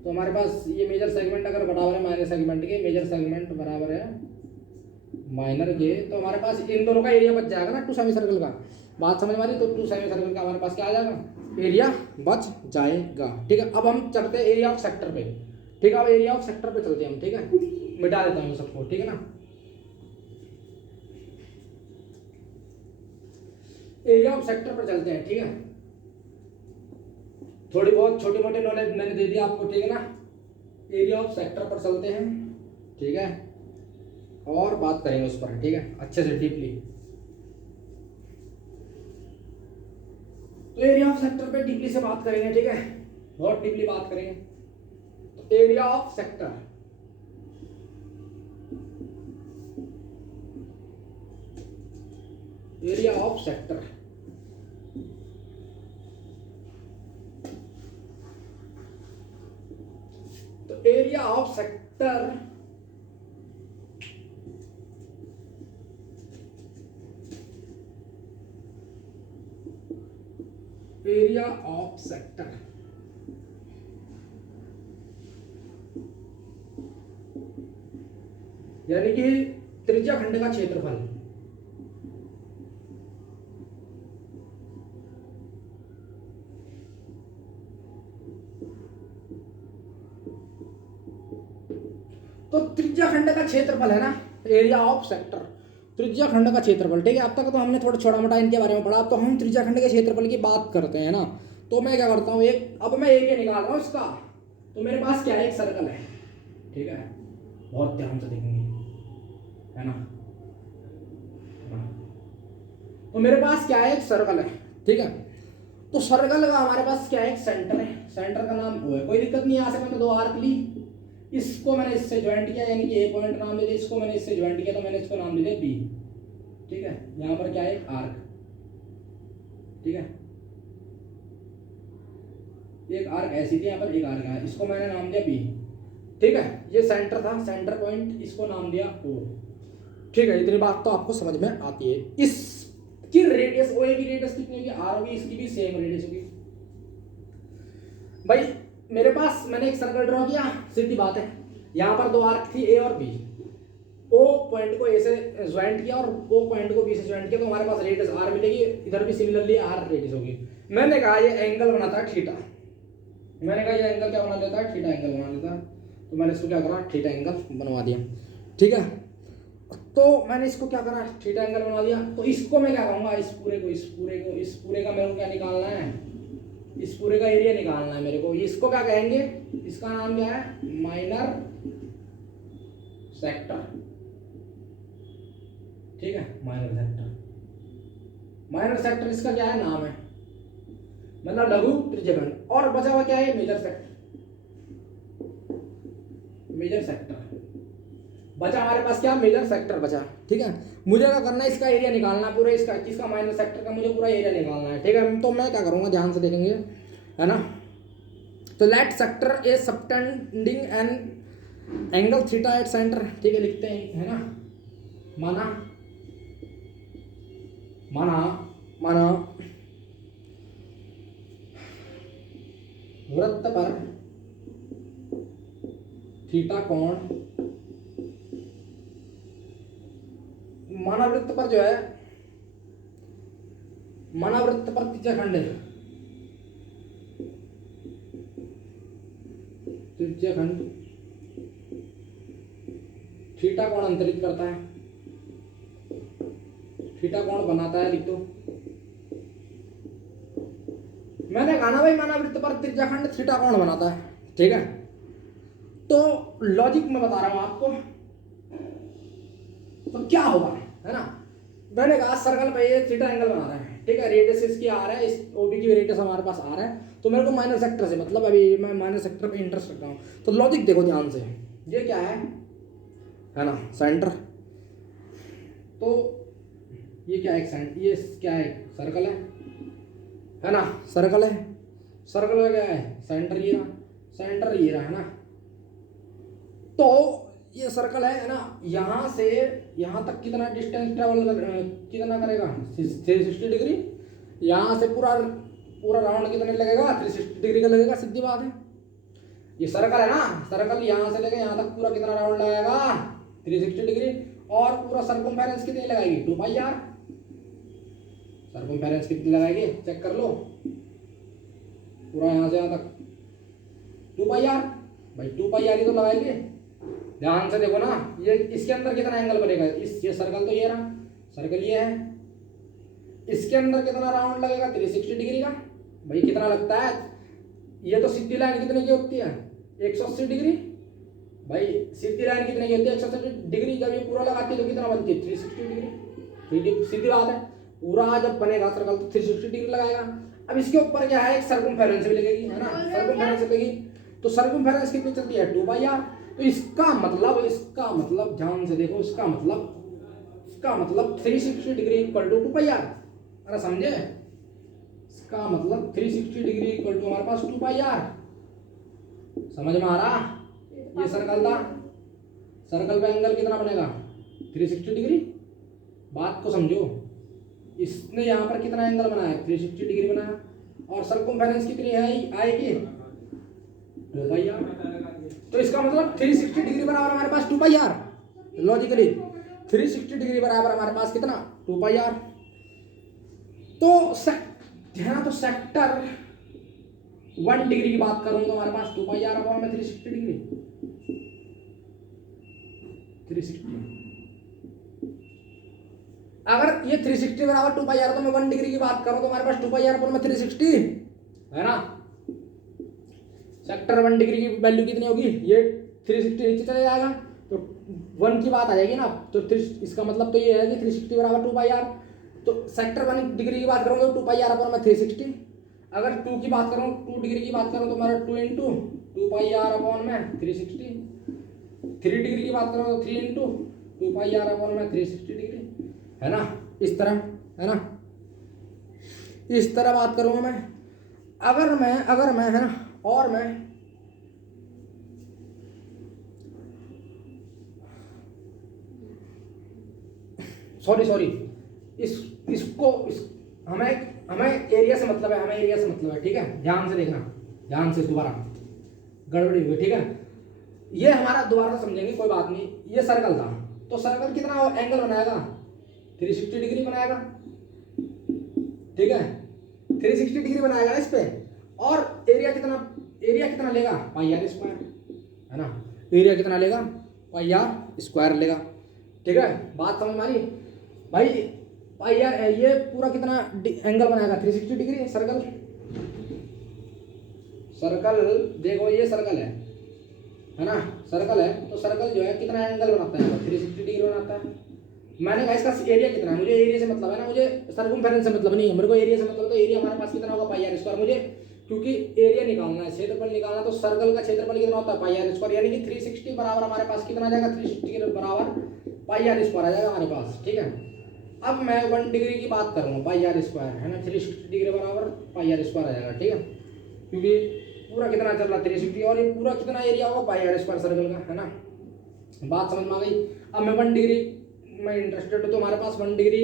तो हमारे पास ये मेजर सेगमेंट अगर बराबर है माइनर सेगमेंट के, मेजर सेगमेंट बराबर है माइनर के, तो हमारे पास इन दोनों का एरिया बच जाएगा ना 2 सेमी सर्कल का। बात समझ में आ रही? तो 2 सेमी सर्कल का हमारे पास क्या आ जाएगा? एरिया बच जाएगा, ठीक है। अब हम चलते हैं एरिया ऑफ सेक्टर पे, ठीक है। अब एरिया ऑफ सेक्टर पे चलते हैं हम, ठीक है। मिटा देता हूँ सबको, ठीक है ना। एरिया ऑफ सेक्टर पर चलते हैं, ठीक है। थोड़ी बहुत छोटी मोटी नॉलेज मैंने दे दी आपको, ठीक है ना। एरिया ऑफ सेक्टर पर चलते हैं, ठीक है, और बात करेंगे उस पर, ठीक है, अच्छे से डीपली। तो एरिया ऑफ सेक्टर पे डीपली से बात करेंगे, ठीक है, बहुत डीपली बात करेंगे। तो area of sector, area of sector, तो area of sector area of sector यानी कि त्रिज्या खंड का क्षेत्रफल, तो त्रिज्या खंड का क्षेत्रफल है ना, एरिया ऑफ सेक्टर, त्रिज्या खंड का क्षेत्रफल, ठीक है। अब तक तो हमने थोड़ा छोटा मोटा इनके बारे में पढ़ा, अब तो हम त्रिज्या खंड के क्षेत्रफल की बात करते हैं ना। तो मैं क्या करता हूँ, अब मैं एरिया निकाल रहा हूँ इसका। तो मेरे पास क्या है? एक सर्कल है, ठीक है, बहुत ध्यान से देखेंगे, है ना। तो मेरे पास क्या है? एक सर्कल है, ठीक है। तो सर्कल का हमारे पास क्या है? एक सेंटर है, सेंटर का नाम वो है, कोई दिक्कत नहीं। यहाँ से मैंने 2 आर्क ली, इसको मैंने इससे ज्वाइंट किया, यानी कि ए पॉइंट नाम ले लिया, इसको मैंने इससे ज्वाइंट किया, तो मैंने इसको नाम ले लिया बी, ठीक है। यहाँ पर क्या है? एक आर्क, ठीक है। एक आर्क ऐसी थी यहाँ पर, एक आर्क है, इसको मैंने नाम दिया बी, ठीक है। ये सेंटर था, सेंटर पॉइंट, इसको नाम दिया ओ, ठीक है। इतनी बात तो आपको समझ में आती है। इसकी रेडियस, ओ ए की रेडियस कितनी होगी, आर होगी, इसकी भी सेम रेडियस होगी। भाई मेरे पास मैंने एक सर्कल ड्रॉ किया, सीधी बात है, यहाँ पर दो आर्क थी ए और बी, ओ पॉइंट को ए से ज्वाइंट किया और ओ पॉइंट को बी से ज्वाइंट किया, तो हमारे पास रेडियस आर मिलेगी, इधर भी सिमिलरली आर रेडियस होगी। मैंने कहा ये एंगल बनाता है थीटा, मैंने कहा ये एंगल क्या बना देता है, थीटा एंगल बना देता है, तो मैंने इसको क्या करा, थीटा एंगल बनवा दिया, ठीक है। तो मैंने इसको क्या करा, थीटा एंगल बना दिया। तो इसको मैं क्या करूँगा, इस पूरे का मेरे को क्या निकालना है, इस पूरे का एरिया निकालना है मेरे को। इसको क्या कहेंगे, इसका नाम क्या है, माइनर सेक्टर, ठीक है। माइनर सेक्टर इसका क्या है, नाम है, मतलब लघु त्रिज्यखंड। और बचा हुआ क्या है, मेजर सेक्टर बचा हमारे पास, क्या, मेजर सेक्टर बचा, ठीक है। मुझे क्या करना है, इसका एरिया निकालना पूरा, इसका माइनर सेक्टर का मुझे पूरा एरिया निकालना है, ठीक है। तो मैं क्या करूँगा, ध्यान से देखेंगे, है ना। तो let sector A subtending an angle theta at centre, ठीक है, लिखते हैं, है ना। माना वृत्त पर थीटा कोण, माना वृत्त पर जो है, माना वृत्त पर त्रिज्यखंड थीटा कोण अंतरित करता है, थीटा कोण बनाता है, लिख दो। मैंने कहा ना भाई, माना वृत्त पर त्रिज्यखंड थीटा कोण बनाता है, ठीक है। तो लॉजिक में बता रहा हूं आपको, तो क्या होगा, है ना। मैंने कहा सर्कल पे ये थीटा एंगल बना रहा है, ठीक है, रेडियस इसकी आ रहा है, इस ओबी की रेडियस हमारे पास आ रहा है, तो मेरे को माइनर सेक्टर से मतलब, अभी मैं माइनर सेक्टर पे इंटरेस्ट रखता हूँ। तो लॉजिक देखो ध्यान से, ये क्या है ना, सेंटर। तो ये क्या है, ये क्या है, सर्कल है ना, सर्कल का क्या है, सेंटर ये रहा, है ना। तो ये सर्कल है ना, यहाँ से यहाँ तक कितना डिस्टेंस कितना करेगा, 360 डिग्री। यहाँ से पूरा राउंड कितने लगेगा, 360 डिग्री का लगेगा, सीधी बात है। ये सर्कल है ना, सर्कल यहाँ से लेके यहाँ तक पूरा कितना राउंड लगाएगा, 360 डिग्री। और पूरा सर्कमफेरेंस कितनी लगाएगी, 2πr। सर्कमफेरेंस कितनी लगाएगी, चेक कर लो, पूरा यहाँ से यहाँ तक 2πr, भाई 2πr ही तो लगाएंगे। ध्यान से देखो ना, ये इसके अंदर कितना एंगल बनेगा, ये सर्कल तो ये रहा, सर्कल ये है, इसके अंदर कितना राउंड लगेगा, 360 डिग्री का। भाई कितना लगता है, ये तो सीधी लाइन कितने की होती है, 180 डिग्री। भाई सीधी लाइन कितने की होती है, 180 डिग्री। जब ये पूरा लगाती है तो कितना बनती है, 360 डिग्री। सीधी बात है, पूरा जब बनेगा सर्कल तो 360 डिग्री लगाएगा। अब इसके ऊपर क्या है, एक सर्कमफेरेंस भी लगेगी, है ना, सर्कमफेरेंस लगेगी। तो सर्कमफेरेंस कितनी चलती है, 2πr। तो इसका मतलब ध्यान से देखो, इसका मतलब 360 डिग्री इक्वल टू 2πr। अरे समझे, इसका मतलब 360 डिग्री इक्वल टू हमारे पास 2πr। समझ में आ रहा, ये सर्कल था, सर्कल पे एंगल कितना बनेगा, 360 डिग्री। बात को समझो, इसने यहाँ पर कितना एंगल बनाया, 360 डिग्री बनाया, और सर्कमफेरेंस कितनी आएगी, 2πr। तो इसका मतलब 360 डिग्री बराबर हमारे पास 2πr। लॉजिकली 360 डिग्री बराबर हमारे पास कितना, 2πr। तो ध्यान, तो सेक्टर 1 डिग्री की बात करूं तो हमारे पास 2πr अपॉन में 360 डिग्री, 360। अगर ये 360 बराबर 2πr, तो मैं 1 डिग्री की बात करूं तो हमारे पास 2πr अपॉन में 360, है ना। सेक्टर 1 डिग्री की वैल्यू कितनी होगी, ये 360 नीचे चले जाएगा तो 1 की बात आ जाएगी ना। तो इसका मतलब तो ये है कि 360 बराबर 2πr। तो सेक्टर 1 डिग्री की बात करूँ तो 2πr अपॉन में 360। अगर 2 की बात करूँ, 2 डिग्री की बात करूँ तो हमारा 2 इंटू 2πr अपॉन में 360। 3 डिग्री की बात करूँ तो 3 इंटू 2πr अपॉन में 360 डिग्री, है ना। इस तरह, है ना, इस तरह बात करूँगा मैं। अगर मैं है ना, और मैं सॉरी हमें एरिया से मतलब है, ठीक है, ध्यान से देखना, ध्यान से, दोबारा गड़बड़ी हुई, ठीक है। ये हमारा दोबारा से समझेंगे, कोई बात नहीं। ये सर्कल था, तो सर्कल कितना एंगल बनाएगा, 360 डिग्री बनाएगा, ठीक है, 360 डिग्री बनाएगा इस पे। और एरिया कितना लेगा, पाई आर स्क्वायर, है ना। एरिया कितना लेगा, पाई आर स्क्वायर लेगा, ठीक है। बात समझ में आ रही भाई। पाई आर ये पूरा कितना एंगल बनाएगा, 360 डिग्री। सर्कल देखो, ये सर्कल है ना, सर्कल है, तो सर्कल जो है कितना एंगल बनाता है, 360 डिग्री बनाता है। मैंने कहा इसका एरिया कितना है, मुझे एरिया से मतलब है ना, मुझे सर्कमफेरेंस से मतलब नहीं है, मेरे को एरिया से मतलब। तो एरिया हमारे पास कितना होगा, पाई आर स्क्वायर। मुझे क्योंकि एरिया निकालना है, क्षेत्रफल निकालना, तो सर्कल का क्षेत्रफल कितना होता है, पाई आर स्क्वायर। यानी कि 360 बराबर हमारे पास कितना आ जाएगा, 360 के बराबर पाई आर स्क्वायर आ जाएगा हमारे पास, ठीक है। अब मैं 1 डिग्री की बात करूँगा, पाई आर स्क्वायर है ना, 360 डिग्री बराबर पाई आर स्क्वायर आ जाएगा, ठीक है। क्योंकि पूरा कितना चल रहा है, 360, और ये पूरा कितना एरिया होगा, पाई आर स्क्वायर सर्कल का, है ना। बात समझ में आ गई। अब मैं 1 डिग्री मैं इंटरेस्टेड हूँ, तो हमारे पास 1 डिग्री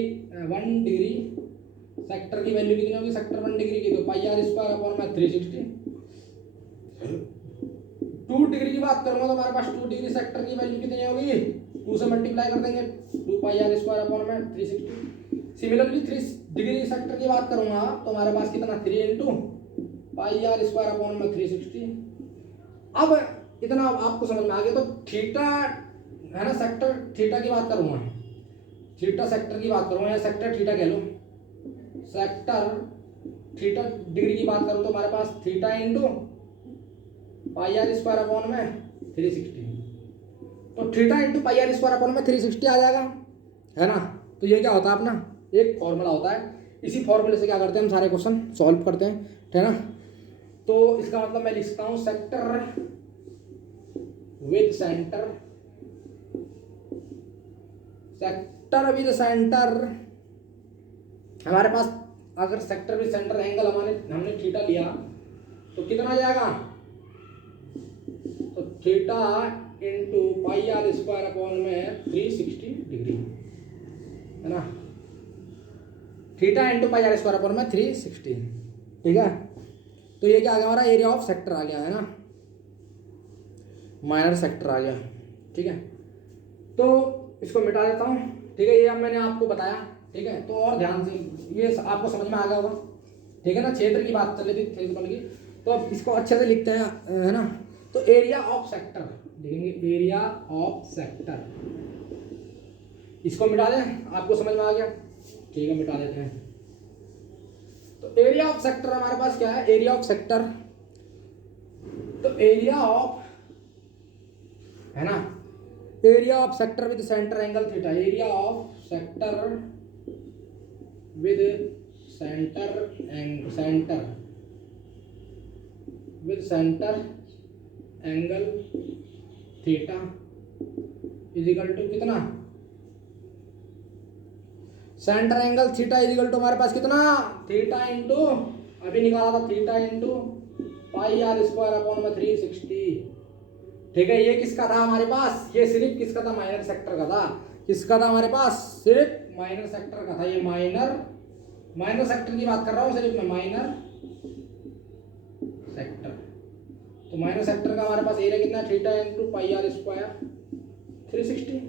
सेक्टर की वैल्यू कितनी होगी, सेक्टर 1 डिग्री की, तो पाई आर स्क्वायर अपॉन में 360। 2 डिग्री की बात करूंगा, तो हमारे पास 2 डिग्री सेक्टर की वैल्यू कितनी होगी, 2 से मल्टीप्लाई कर देंगे, 2 पाई आर स्क्वायर अपॉन में 360। सिमिलरली 3 डिग्री सेक्टर की बात करूंगा, तो हमारे पास कितना, 3 into pi r square upon में 360। अब इतना आपको समझ में आ गया। तो थीटा है ना, सेक्टर थीटा की बात करूंगा, थीटा सेक्टर की बात करूंगा, या सेक्टर थीटा कह लो, सेक्टर थीटा डिग्री की बात करूं, तो हमारे पास theta into pi r square upon में 360। तो theta into pi r square upon में 360 आ जाएगा, है ना। तो ये क्या होता है अपना एक फॉर्मूला होता है। इसी फॉर्मूले से क्या करते हैं हम सारे क्वेश्चन सॉल्व करते हैं, है ना। तो इसका मतलब मैं लिखता हूं, sector with centre, sector with centre हमारे पास, अगर सेक्टर विद सेंटर एंगल हमने थीटा लिया, तो कितना आ जाएगा, तो theta into pi r square upon में 360 डिग्री, है ना। Theta into pi r square upon में 360, ठीक है। तो ये क्या आ गया हमारा, एरिया ऑफ सेक्टर आ गया, है ना, माइनर सेक्टर आ गया, ठीक है। तो इसको मिटा देता हूँ, ठीक है। ये अब मैंने आपको बताया, ठीक है। तो और ध्यान से ये आपको समझ में आ गया होगा, ठीक है ना। क्षेत्र की बात चल रही थी, क्षेत्रफल की, तो अब इसको अच्छे से लिखते हैं, है ना। तो एरिया ऑफ सेक्टर देखेंगे, एरिया ऑफ सेक्टर, इसको मिटा दें, आपको समझ में आ गया, ठीक है, मिटा देते हैं। तो एरिया ऑफ सेक्टर हमारे पास क्या है, एरिया ऑफ सेक्टर, तो एरिया ऑफ, है ना, area of sector with centre angle theta, area of sector with centre angle theta is equal to कितना, centre angle theta is equal to हमारे पास कितना, थीटा इंटू अभी निकाला था, theta into pi r square upon में 360, ठीक है। ये किसका था हमारे पास, ये सिर्फ किसका था, माइनर सेक्टर का था। किसका था हमारे पास, सिर्फ माइनर सेक्टर का था। ये माइनर सेक्टर की बात कर रहा हूँ, सिर्फ मैं माइनर सेक्टर। तो माइनर सेक्टर का हमारे पास एरिया कितना, theta into pi r square 360।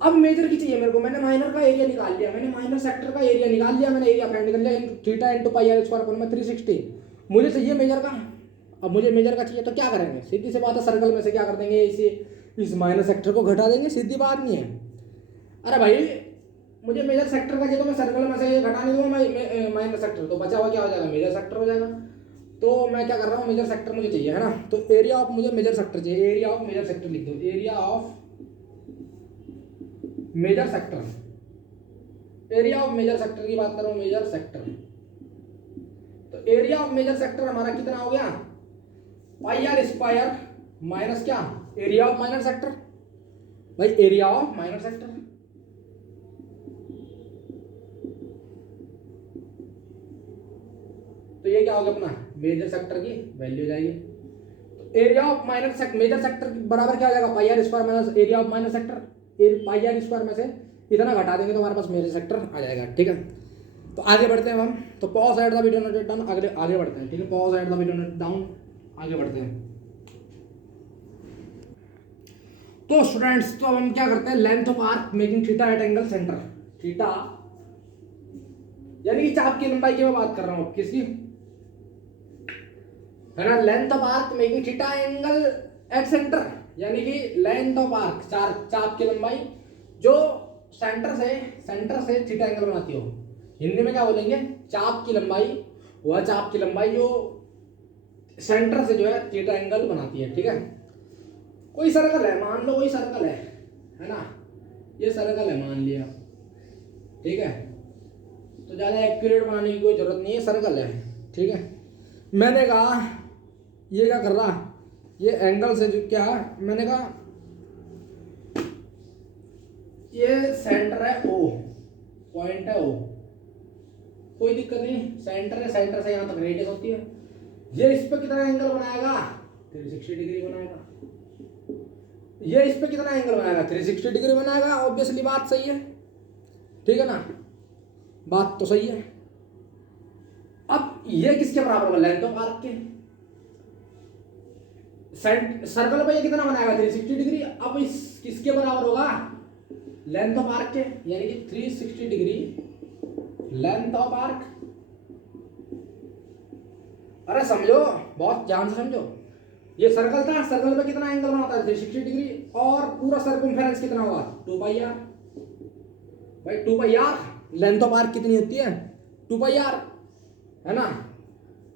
अब मेजर की चाहिए मेरे को, मैंने माइनर का एरिया निकाल लिया, मैंने माइनर सेक्टर का एरिया निकाल लिया, मैंने एरिया फाइंड कर लिया, theta into pi r square upon में 360। मुझे चाहिए मेजर का। अब मुझे मेजर का चाहिए, तो क्या करेंगे, सीधी सी बात है, सर्कल में से क्या कर देंगे, इसे इस माइनर सेक्टर को घटा देंगे, सीधी बात नहीं है। अरे भाई मुझे मेजर सेक्टर का चाहिए, तो मैं सर्कल में से ये घटा नहीं दूंगा, मैं माइनर सेक्टर, तो बचा हुआ क्या हो जाएगा, मेजर सेक्टर हो जाएगा। तो मैं क्या कर रहा हूँ, मेजर सेक्टर मुझे चाहिए, है ना। तो एरिया ऑफ मुझे मेजर सेक्टर चाहिए, एरिया ऑफ मेजर सेक्टर लिख दो, area of major sector, area of major sector की बात करो, मेजर सेक्टर। तो एरिया ऑफ मेजर सेक्टर हमारा कितना हो गया, पाई आर स्क्वायर माइनस क्या, एरिया ऑफ माइनर सेक्टर, भाई एरिया ऑफ माइनर सेक्टर, तो ये क्या होगा अपना मेजर सेक्टर की वैल्यू हो जाएगी। तो area of minor major sector बराबर क्या हो जाएगा pi r square minus area of minor sector. Pi r square में से इतना घटा देंगे तो हमारे पास मेजर सेक्टर आ जाएगा। ठीक है, तो आगे बढ़ते हैं हम। तो pause at the video note down, आगे बढ़ते हैं। ठीक है, pause at the video note down, आगे बढ़ते हैं। तो स्टूडेंट्स, तो अब हम क्या करते हैं, length of arc making theta at angle centre. Theta यानी कि चाप की लंबाई की मैं बात कर रहा हूं, किसकी है ना, length of arc making theta angle at centre, यानी कि लेंथ ऑफ आर्क चाप की लंबाई जो सेंटर से थीटा एंगल बनाती हो। हिंदी में क्या बोलेंगे, चाप की लंबाई, वह चाप की लंबाई जो सेंटर से जो है थीटा एंगल बनाती है। ठीक है, कोई सर्कल है, मान लो कोई सर्कल है ना, ये सर्कल है मान लिया। ठीक है, तो ज़्यादा एक्यूरेट बनाने की कोई जरूरत नहीं है, सर्कल है। ठीक है, मैंने कहा ये क्या कर रहा, ये एंगल से जो क्या, मैंने कहा ये सेंटर है ओ, पॉइंट है ओ, कोई दिक्कत नहीं, सेंटर है, सेंटर से यहाँ तक रेडियस होती है। ये इस पे कितना एंगल बनाएगा, 360 डिग्री बनाएगा। ये इस पे कितना एंगल बनाएगा, 360 डिग्री बनाएगा। ऑब्वियसली बात सही है, ठीक है ना, बात तो सही है। अब ये किसके बराबर होगा, लेंथ ऑफ आर्क के। सर्कल पे ये कितना बनाएगा, 360 डिग्री। अब इस किसके बराबर होगा, लेंथ ऑफ आर्क के, यानी कि 360 डिग्री लेंथ ऑफ आर्क। अरे समझो, बहुत ध्यान से समझो, ये सर्कल था, सर्कल पे कितना एंगल बनाता है, 360 डिग्री, और पूरा सर्कमफेरेंस कितना होगा, 2 पाई आर। भाई 2 pi are, length of arc कितनी होती है, 2 पाई आर, है ना।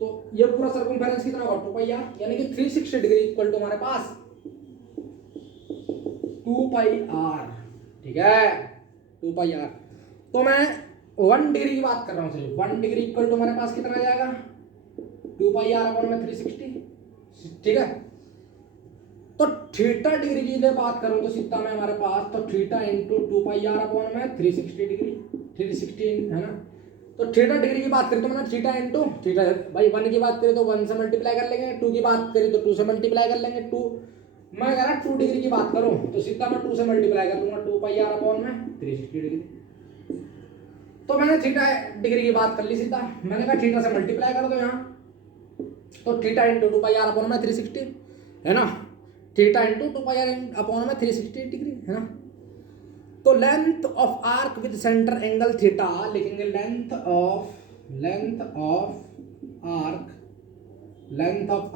तो ये पूरा सर्कमफेरेंस कितना होगा, 2 पाई आर, यानी कि 360 डिग्री इक्वल टू हमारे पास 2 पाई आर। ठीक है, 2 पाई आर। तो मैं 1 डिग्री की बात कर रहा हूँ सिर्फ, 1 डिग्री इक्वल टू हमारे पास कितना आ जाएगा, 2 पाई आर अपॉन में 360। ठीक है, तो थीटा डिग्री की मैं बात करूं तो सीधा में हमारे पास तो theta into 2 pi r upon में 360 डिग्री, 360 है ना। तो थीटा डिग्री की बात करें तो मैंने थीटा इंटू थीटा, भाई 1 की बात करें तो 1 से मल्टीप्लाई कर लेंगे, 2 की बात करें तो 2 से मल्टीप्लाई कर लेंगे। 2 मैं कह रहा 2 डिग्री की बात करूं तो सीधा मैं 2 से मल्टीप्लाई कर दूंगा, 2 पाई आर अपॉन में 360 डिग्री। तो मैंने थीटा डिग्री की बात कर ली सीधा, मैंने कहा थीटा से मल्टीप्लाई कर दो यहाँ, तो theta into 2 pi r upon में 360 है ना, theta into 2 pi r upon में 360 डिग्री है ना। तो length of arc with centre angle theta लिखेंगे, लेंथ ऑफ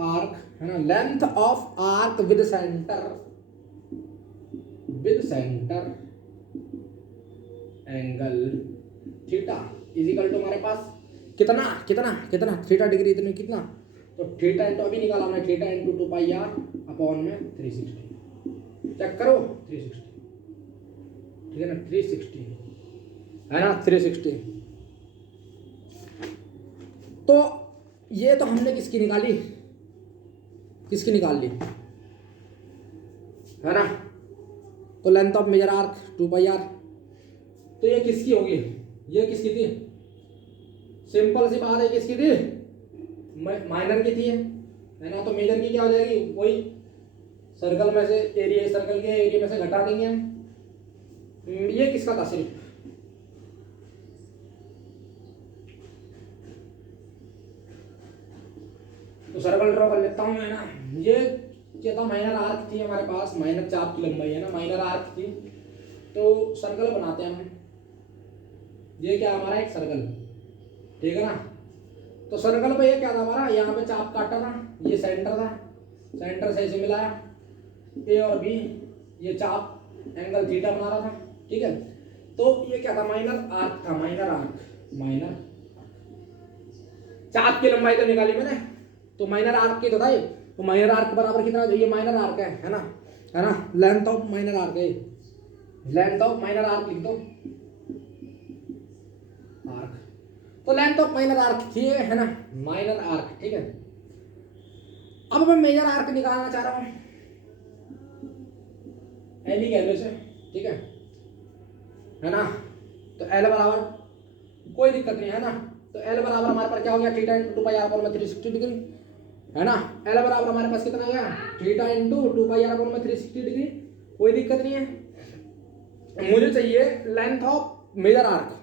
आर्क है ना, length of arc with centre angle theta is equal to हमारे पास कितना कितना कितना थीटा डिग्री इतनी कितना, तो थीटा इंटू अभी निकाला हमने, theta into 2 pi r upon में 360। चेक करो 360, ठीक है ना, 360 है ना, 360। तो ये तो हमने किसकी निकाली है ना। तो length of major arc 2 pi r, तो ये किसकी होगी, ये किसकी थी, सिंपल सी बात है, किसकी थी, माइनर की थी है ना। तो मेजर की क्या हो जाएगी, वही सर्कल में से एरिया, सर्कल के एरिया में से घटा देंगे। ये किसका था सिर्फ, तो सर्कल ड्रॉ कर लेता हूं मैं ना। ये क्या था, माइनर आर्क थी हमारे पास, माइनर चाप की लंबाई है ना, माइनर आर्क थी। तो सर्कल बनाते हैं हम, ये क्या हमारा एक सर्कल, ठीक है ना। तो सर्कल पे ये क्या था हमारा, यहाँ पे चाप काटा था, ये सेंटर था, सेंटर से इसे मिलाया, ए और बी, ये चाप एंगल थीटा बना रहा था। ठीक है, तो ये क्या था, माइनर आर्क था, माइनर चाप की लंबाई तो निकाली मैंने, तो माइनर आर्क की तो था ये, तो माइनर आर्क बराबर कितना, ये माइनर आर्क है ना, लेंथ ऑफ माइनर आर्क है, लेंथ ऑफ माइनर आर्क लिख दो, आर्क, तो लेंथ ऑफ माइनर आर्क थी है ना, माइनर आर्क। ठीक है, अब मैं मेजर आर्क निकालना चाह रहा हूं, एल ही कह लो इसे, ठीक है ना। तो एल बराबर कोई दिक्कत नहीं है ना, तो तो एल बराबर हमारे पास क्या हो गया, theta into 2 pi r upon में 360 डिग्री, है ना। एल बराबर हमारे पास कितना आ गया, theta into 2 pi r upon में 360 डिग्री। कोई दिक्कत नहीं है। मुझे चाहिए लेंथ ऑफ मेजर आर्क,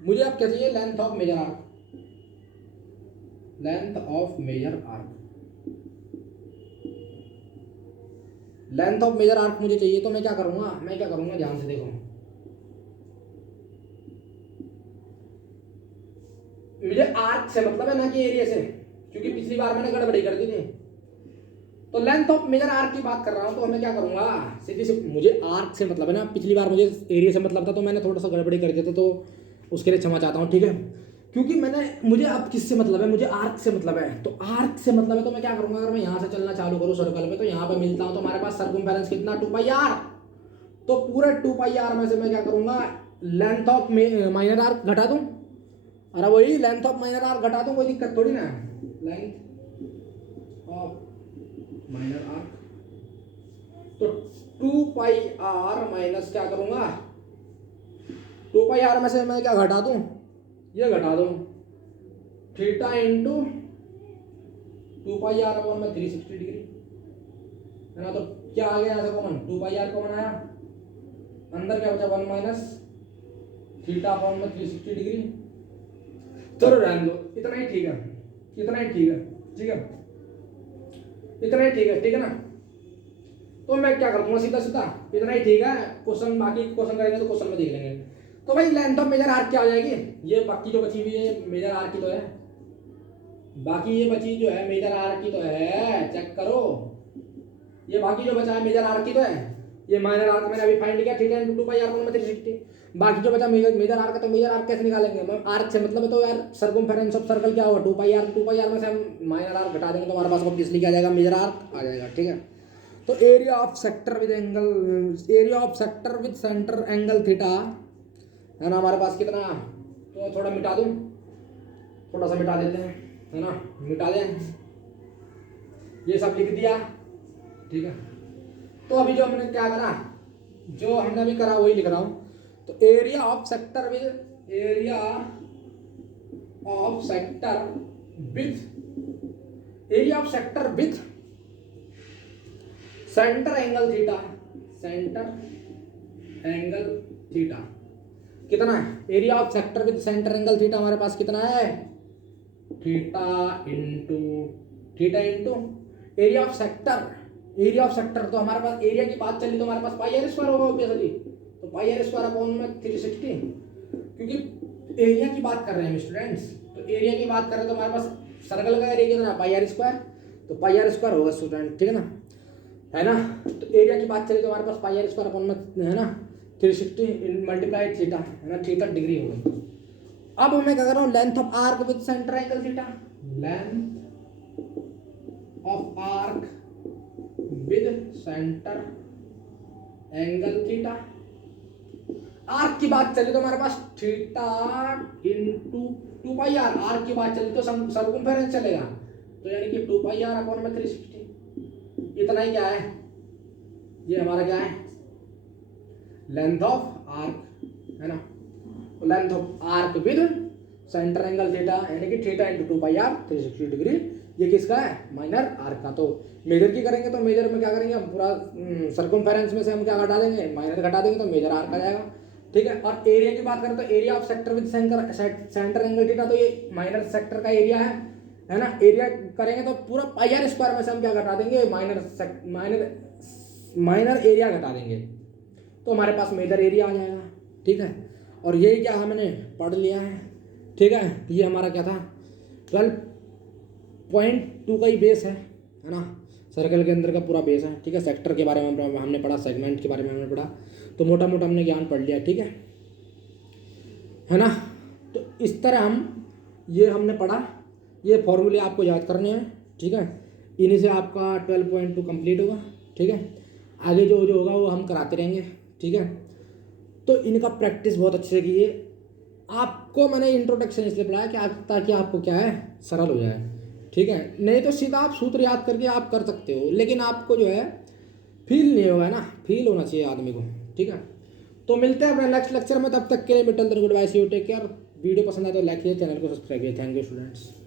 मुझे अब क्या चाहिए, length of major arc, length of major arc, length of major arc मुझे चाहिए। तो मैं क्या करूंगा, ध्यान से देखो, मुझे आर्क से मतलब है ना कि एरिया से, क्योंकि पिछली बार मैंने गड़बड़ी कर दी थी। तो लेंथ ऑफ मेजर आर्क की बात कर रहा हूं, तो मैं क्या करूंगा, सीधी से, मुझे आर्क से मतलब है ना, पिछली बार मुझे एरिया से मतलब था, तो मैंने थोड़ा सा गड़बड़ी कर दिया था, तो उसके लिए क्षमा चाहता हूँ, ठीक है। क्योंकि मुझे अब किससे मतलब है, मुझे आर्क से मतलब है। तो आर्क से मतलब है तो मैं क्या करूंगा, अगर मैं यहाँ से चलना चालू करूँ सर्कल में, तो यहाँ पे मिलता हूँ, तो हमारे पास सर्कमफेरेंस कितना, 2 पाई आर। तो पूरे 2 पाई आर में से मैं क्या करूंगा, लेंथ ऑफ माइनर आर्क घटा दूं, अरे वही लेंथ ऑफ माइनर आर्क घटा दूं, कोई दिक्कत थोड़ी ना, लेंथ ऑफ माइनर आर्क। तो 2 पाई आर माइनस क्या करूंगा, 2 पाई आर में से मैं क्या घटा दूं, ये घटा दूं, theta into 2 pi r upon में 360 डिग्री, है ना। तो क्या आ गया यहाँ से कॉमन, 2 पाई आर कॉमन आया, अंदर क्या बचा 1 माइनस थीटा अपॉन में 360 डिग्री। चलो रहने दो, इतना ही ठीक है, इतना ही ठीक है, ठीक है, इतना ही ठीक है, ठीक है ना। तो मैं क्या कर दूंगा, सीधा सीधा इतना ही ठीक है। क्वेश्चन, बाकी क्वेश्चन करेंगे तो क्वेश्चन में देख लेंगे। तो भाई लेंथ ऑफ मेजर आर्क क्या हो जाएगी, ये बाकी जो बची हुई है मेजर आर्क की तो है, बाकी ये बची जो है मेजर आर्क की तो है, चेक करो, ये बाकी जो बचा है मेजर आर्क की तो है। ये माइनर आर्क मैंने अभी फाइंड किया, theta into 2 pi r upon में 360। बाकी जो बचा मेजर आर्क है, तो मेजर आर्क कैसे निकालेंगे, आर्क से मतलब है तो यार सर्कमफेरेंस ऑफ सर्कल क्या होगा, 2 पाई आर, 2 पाई आर में से हम माइनर आर्क घटा देंगे तो हमारे पास ऑब्वियसली क्या आ जाएगा, मेजर आर्क आ जाएगा, ठीक है। तो area of sector with angle, area of sector with centre angle theta, है ना, हमारे पास कितना, तो थोड़ा मिटा दूं, थोड़ा सा मिटा देते हैं, है ना, मिटा दें, ये सब लिख दिया, ठीक है। तो अभी जो हमने क्या करा, जो हमने अभी करा वही लिख रहा हूं। तो area of sector with, area of sector with, area of sector with centre angle theta, centre angle theta कितना है, area of sector with centre angle theta हमारे पास कितना है, theta into area of sector, area of sector, तो हमारे पास area की बात चली तो हमारे पास पाई आर स्क्वायर होगा ऑब्वियसली, तो पाई आर स्क्वायर अपॉन में 360, क्योंकि एरिया की बात कर रहे हैं स्टूडेंट्स, तो एरिया की बात कर रहे हैं तो हमारे पास सर्कल का एरिया कितना, पाई आर स्क्वायर, तो पाई आर स्क्वायर होगा स्टूडेंट, ठीक है ना, है ना। तो एरिया की बात चली तो हमारे पास पाई आर स्क्वायर अपॉन में, है ना, 360 मल्टीप्लाई थीटा, है ना, थीटा डिग्री होगा। अब मैं क्या कर रहा हूँ, length of arc with centre angle theta, length of arc with centre angle theta. Arc की बात चली तो हमारे पास theta into 2 pi r, arc की बात चली तो सर्कमफेरेंस चलेगा, तो यानी कि 2 पाई आर अपॉन में 360, इतना ही क्या है, ये हमारा क्या है, लेंथ ऑफ आर्क, है ना। Length of arc with centre angle theta, यानी कि theta into 2 pi r 360 degree, ये किसका है, माइनर आर्क का। तो मेजर की करेंगे तो मेजर में क्या करेंगे, हम पूरा सर्कमफेरेंस में से हम क्या घटा देंगे, माइनर घटा देंगे तो मेजर आर्क आ जाएगा, ठीक है। और एरिया की बात करें तो area of sector with centre angle theta, तो ये माइनर सेक्टर का एरिया है ना। एरिया करेंगे तो पूरा पाई आर स्क्वायर में से हम क्या घटा देंगे, माइनर एरिया घटा देंगे, तो हमारे पास मेजर एरिया आ जाएगा, ठीक है। और यही क्या हमने पढ़ लिया है, ठीक है। ये हमारा क्या था, 12.2 का ही बेस है ना, सर्कल के अंदर का पूरा बेस है, ठीक है। सेक्टर के बारे में हमने पढ़ा, सेगमेंट के बारे में हमने पढ़ा, तो मोटा मोटा हमने ज्ञान पढ़ लिया, ठीक है ना। तो इस तरह ये हमने पढ़ा, ये फॉर्मूले आपको याद करने हैं, ठीक है। इन्हीं से आपका 12.2 कंप्लीट होगा, ठीक है। आगे जो जो होगा वो हम कराते रहेंगे, ठीक है। तो इनका प्रैक्टिस बहुत अच्छे से कीजिए। आपको मैंने इंट्रोडक्शन इसलिए पढ़ाया कि ताकि आपको क्या है, सरल हो जाए, ठीक है। नहीं तो सीधा आप सूत्र याद करके आप कर सकते हो, लेकिन आपको जो है फील नहीं होगा ना, फील होना चाहिए आदमी को, ठीक है। तो मिलते हैं अपने नेक्स्ट लेक्चर में, तब तक के लिए मिटल goodbye, see you, take care, video पसंद आए तो लाइक कीजिए, चैनल को सब्सक्राइब कीजिए। Thank you students.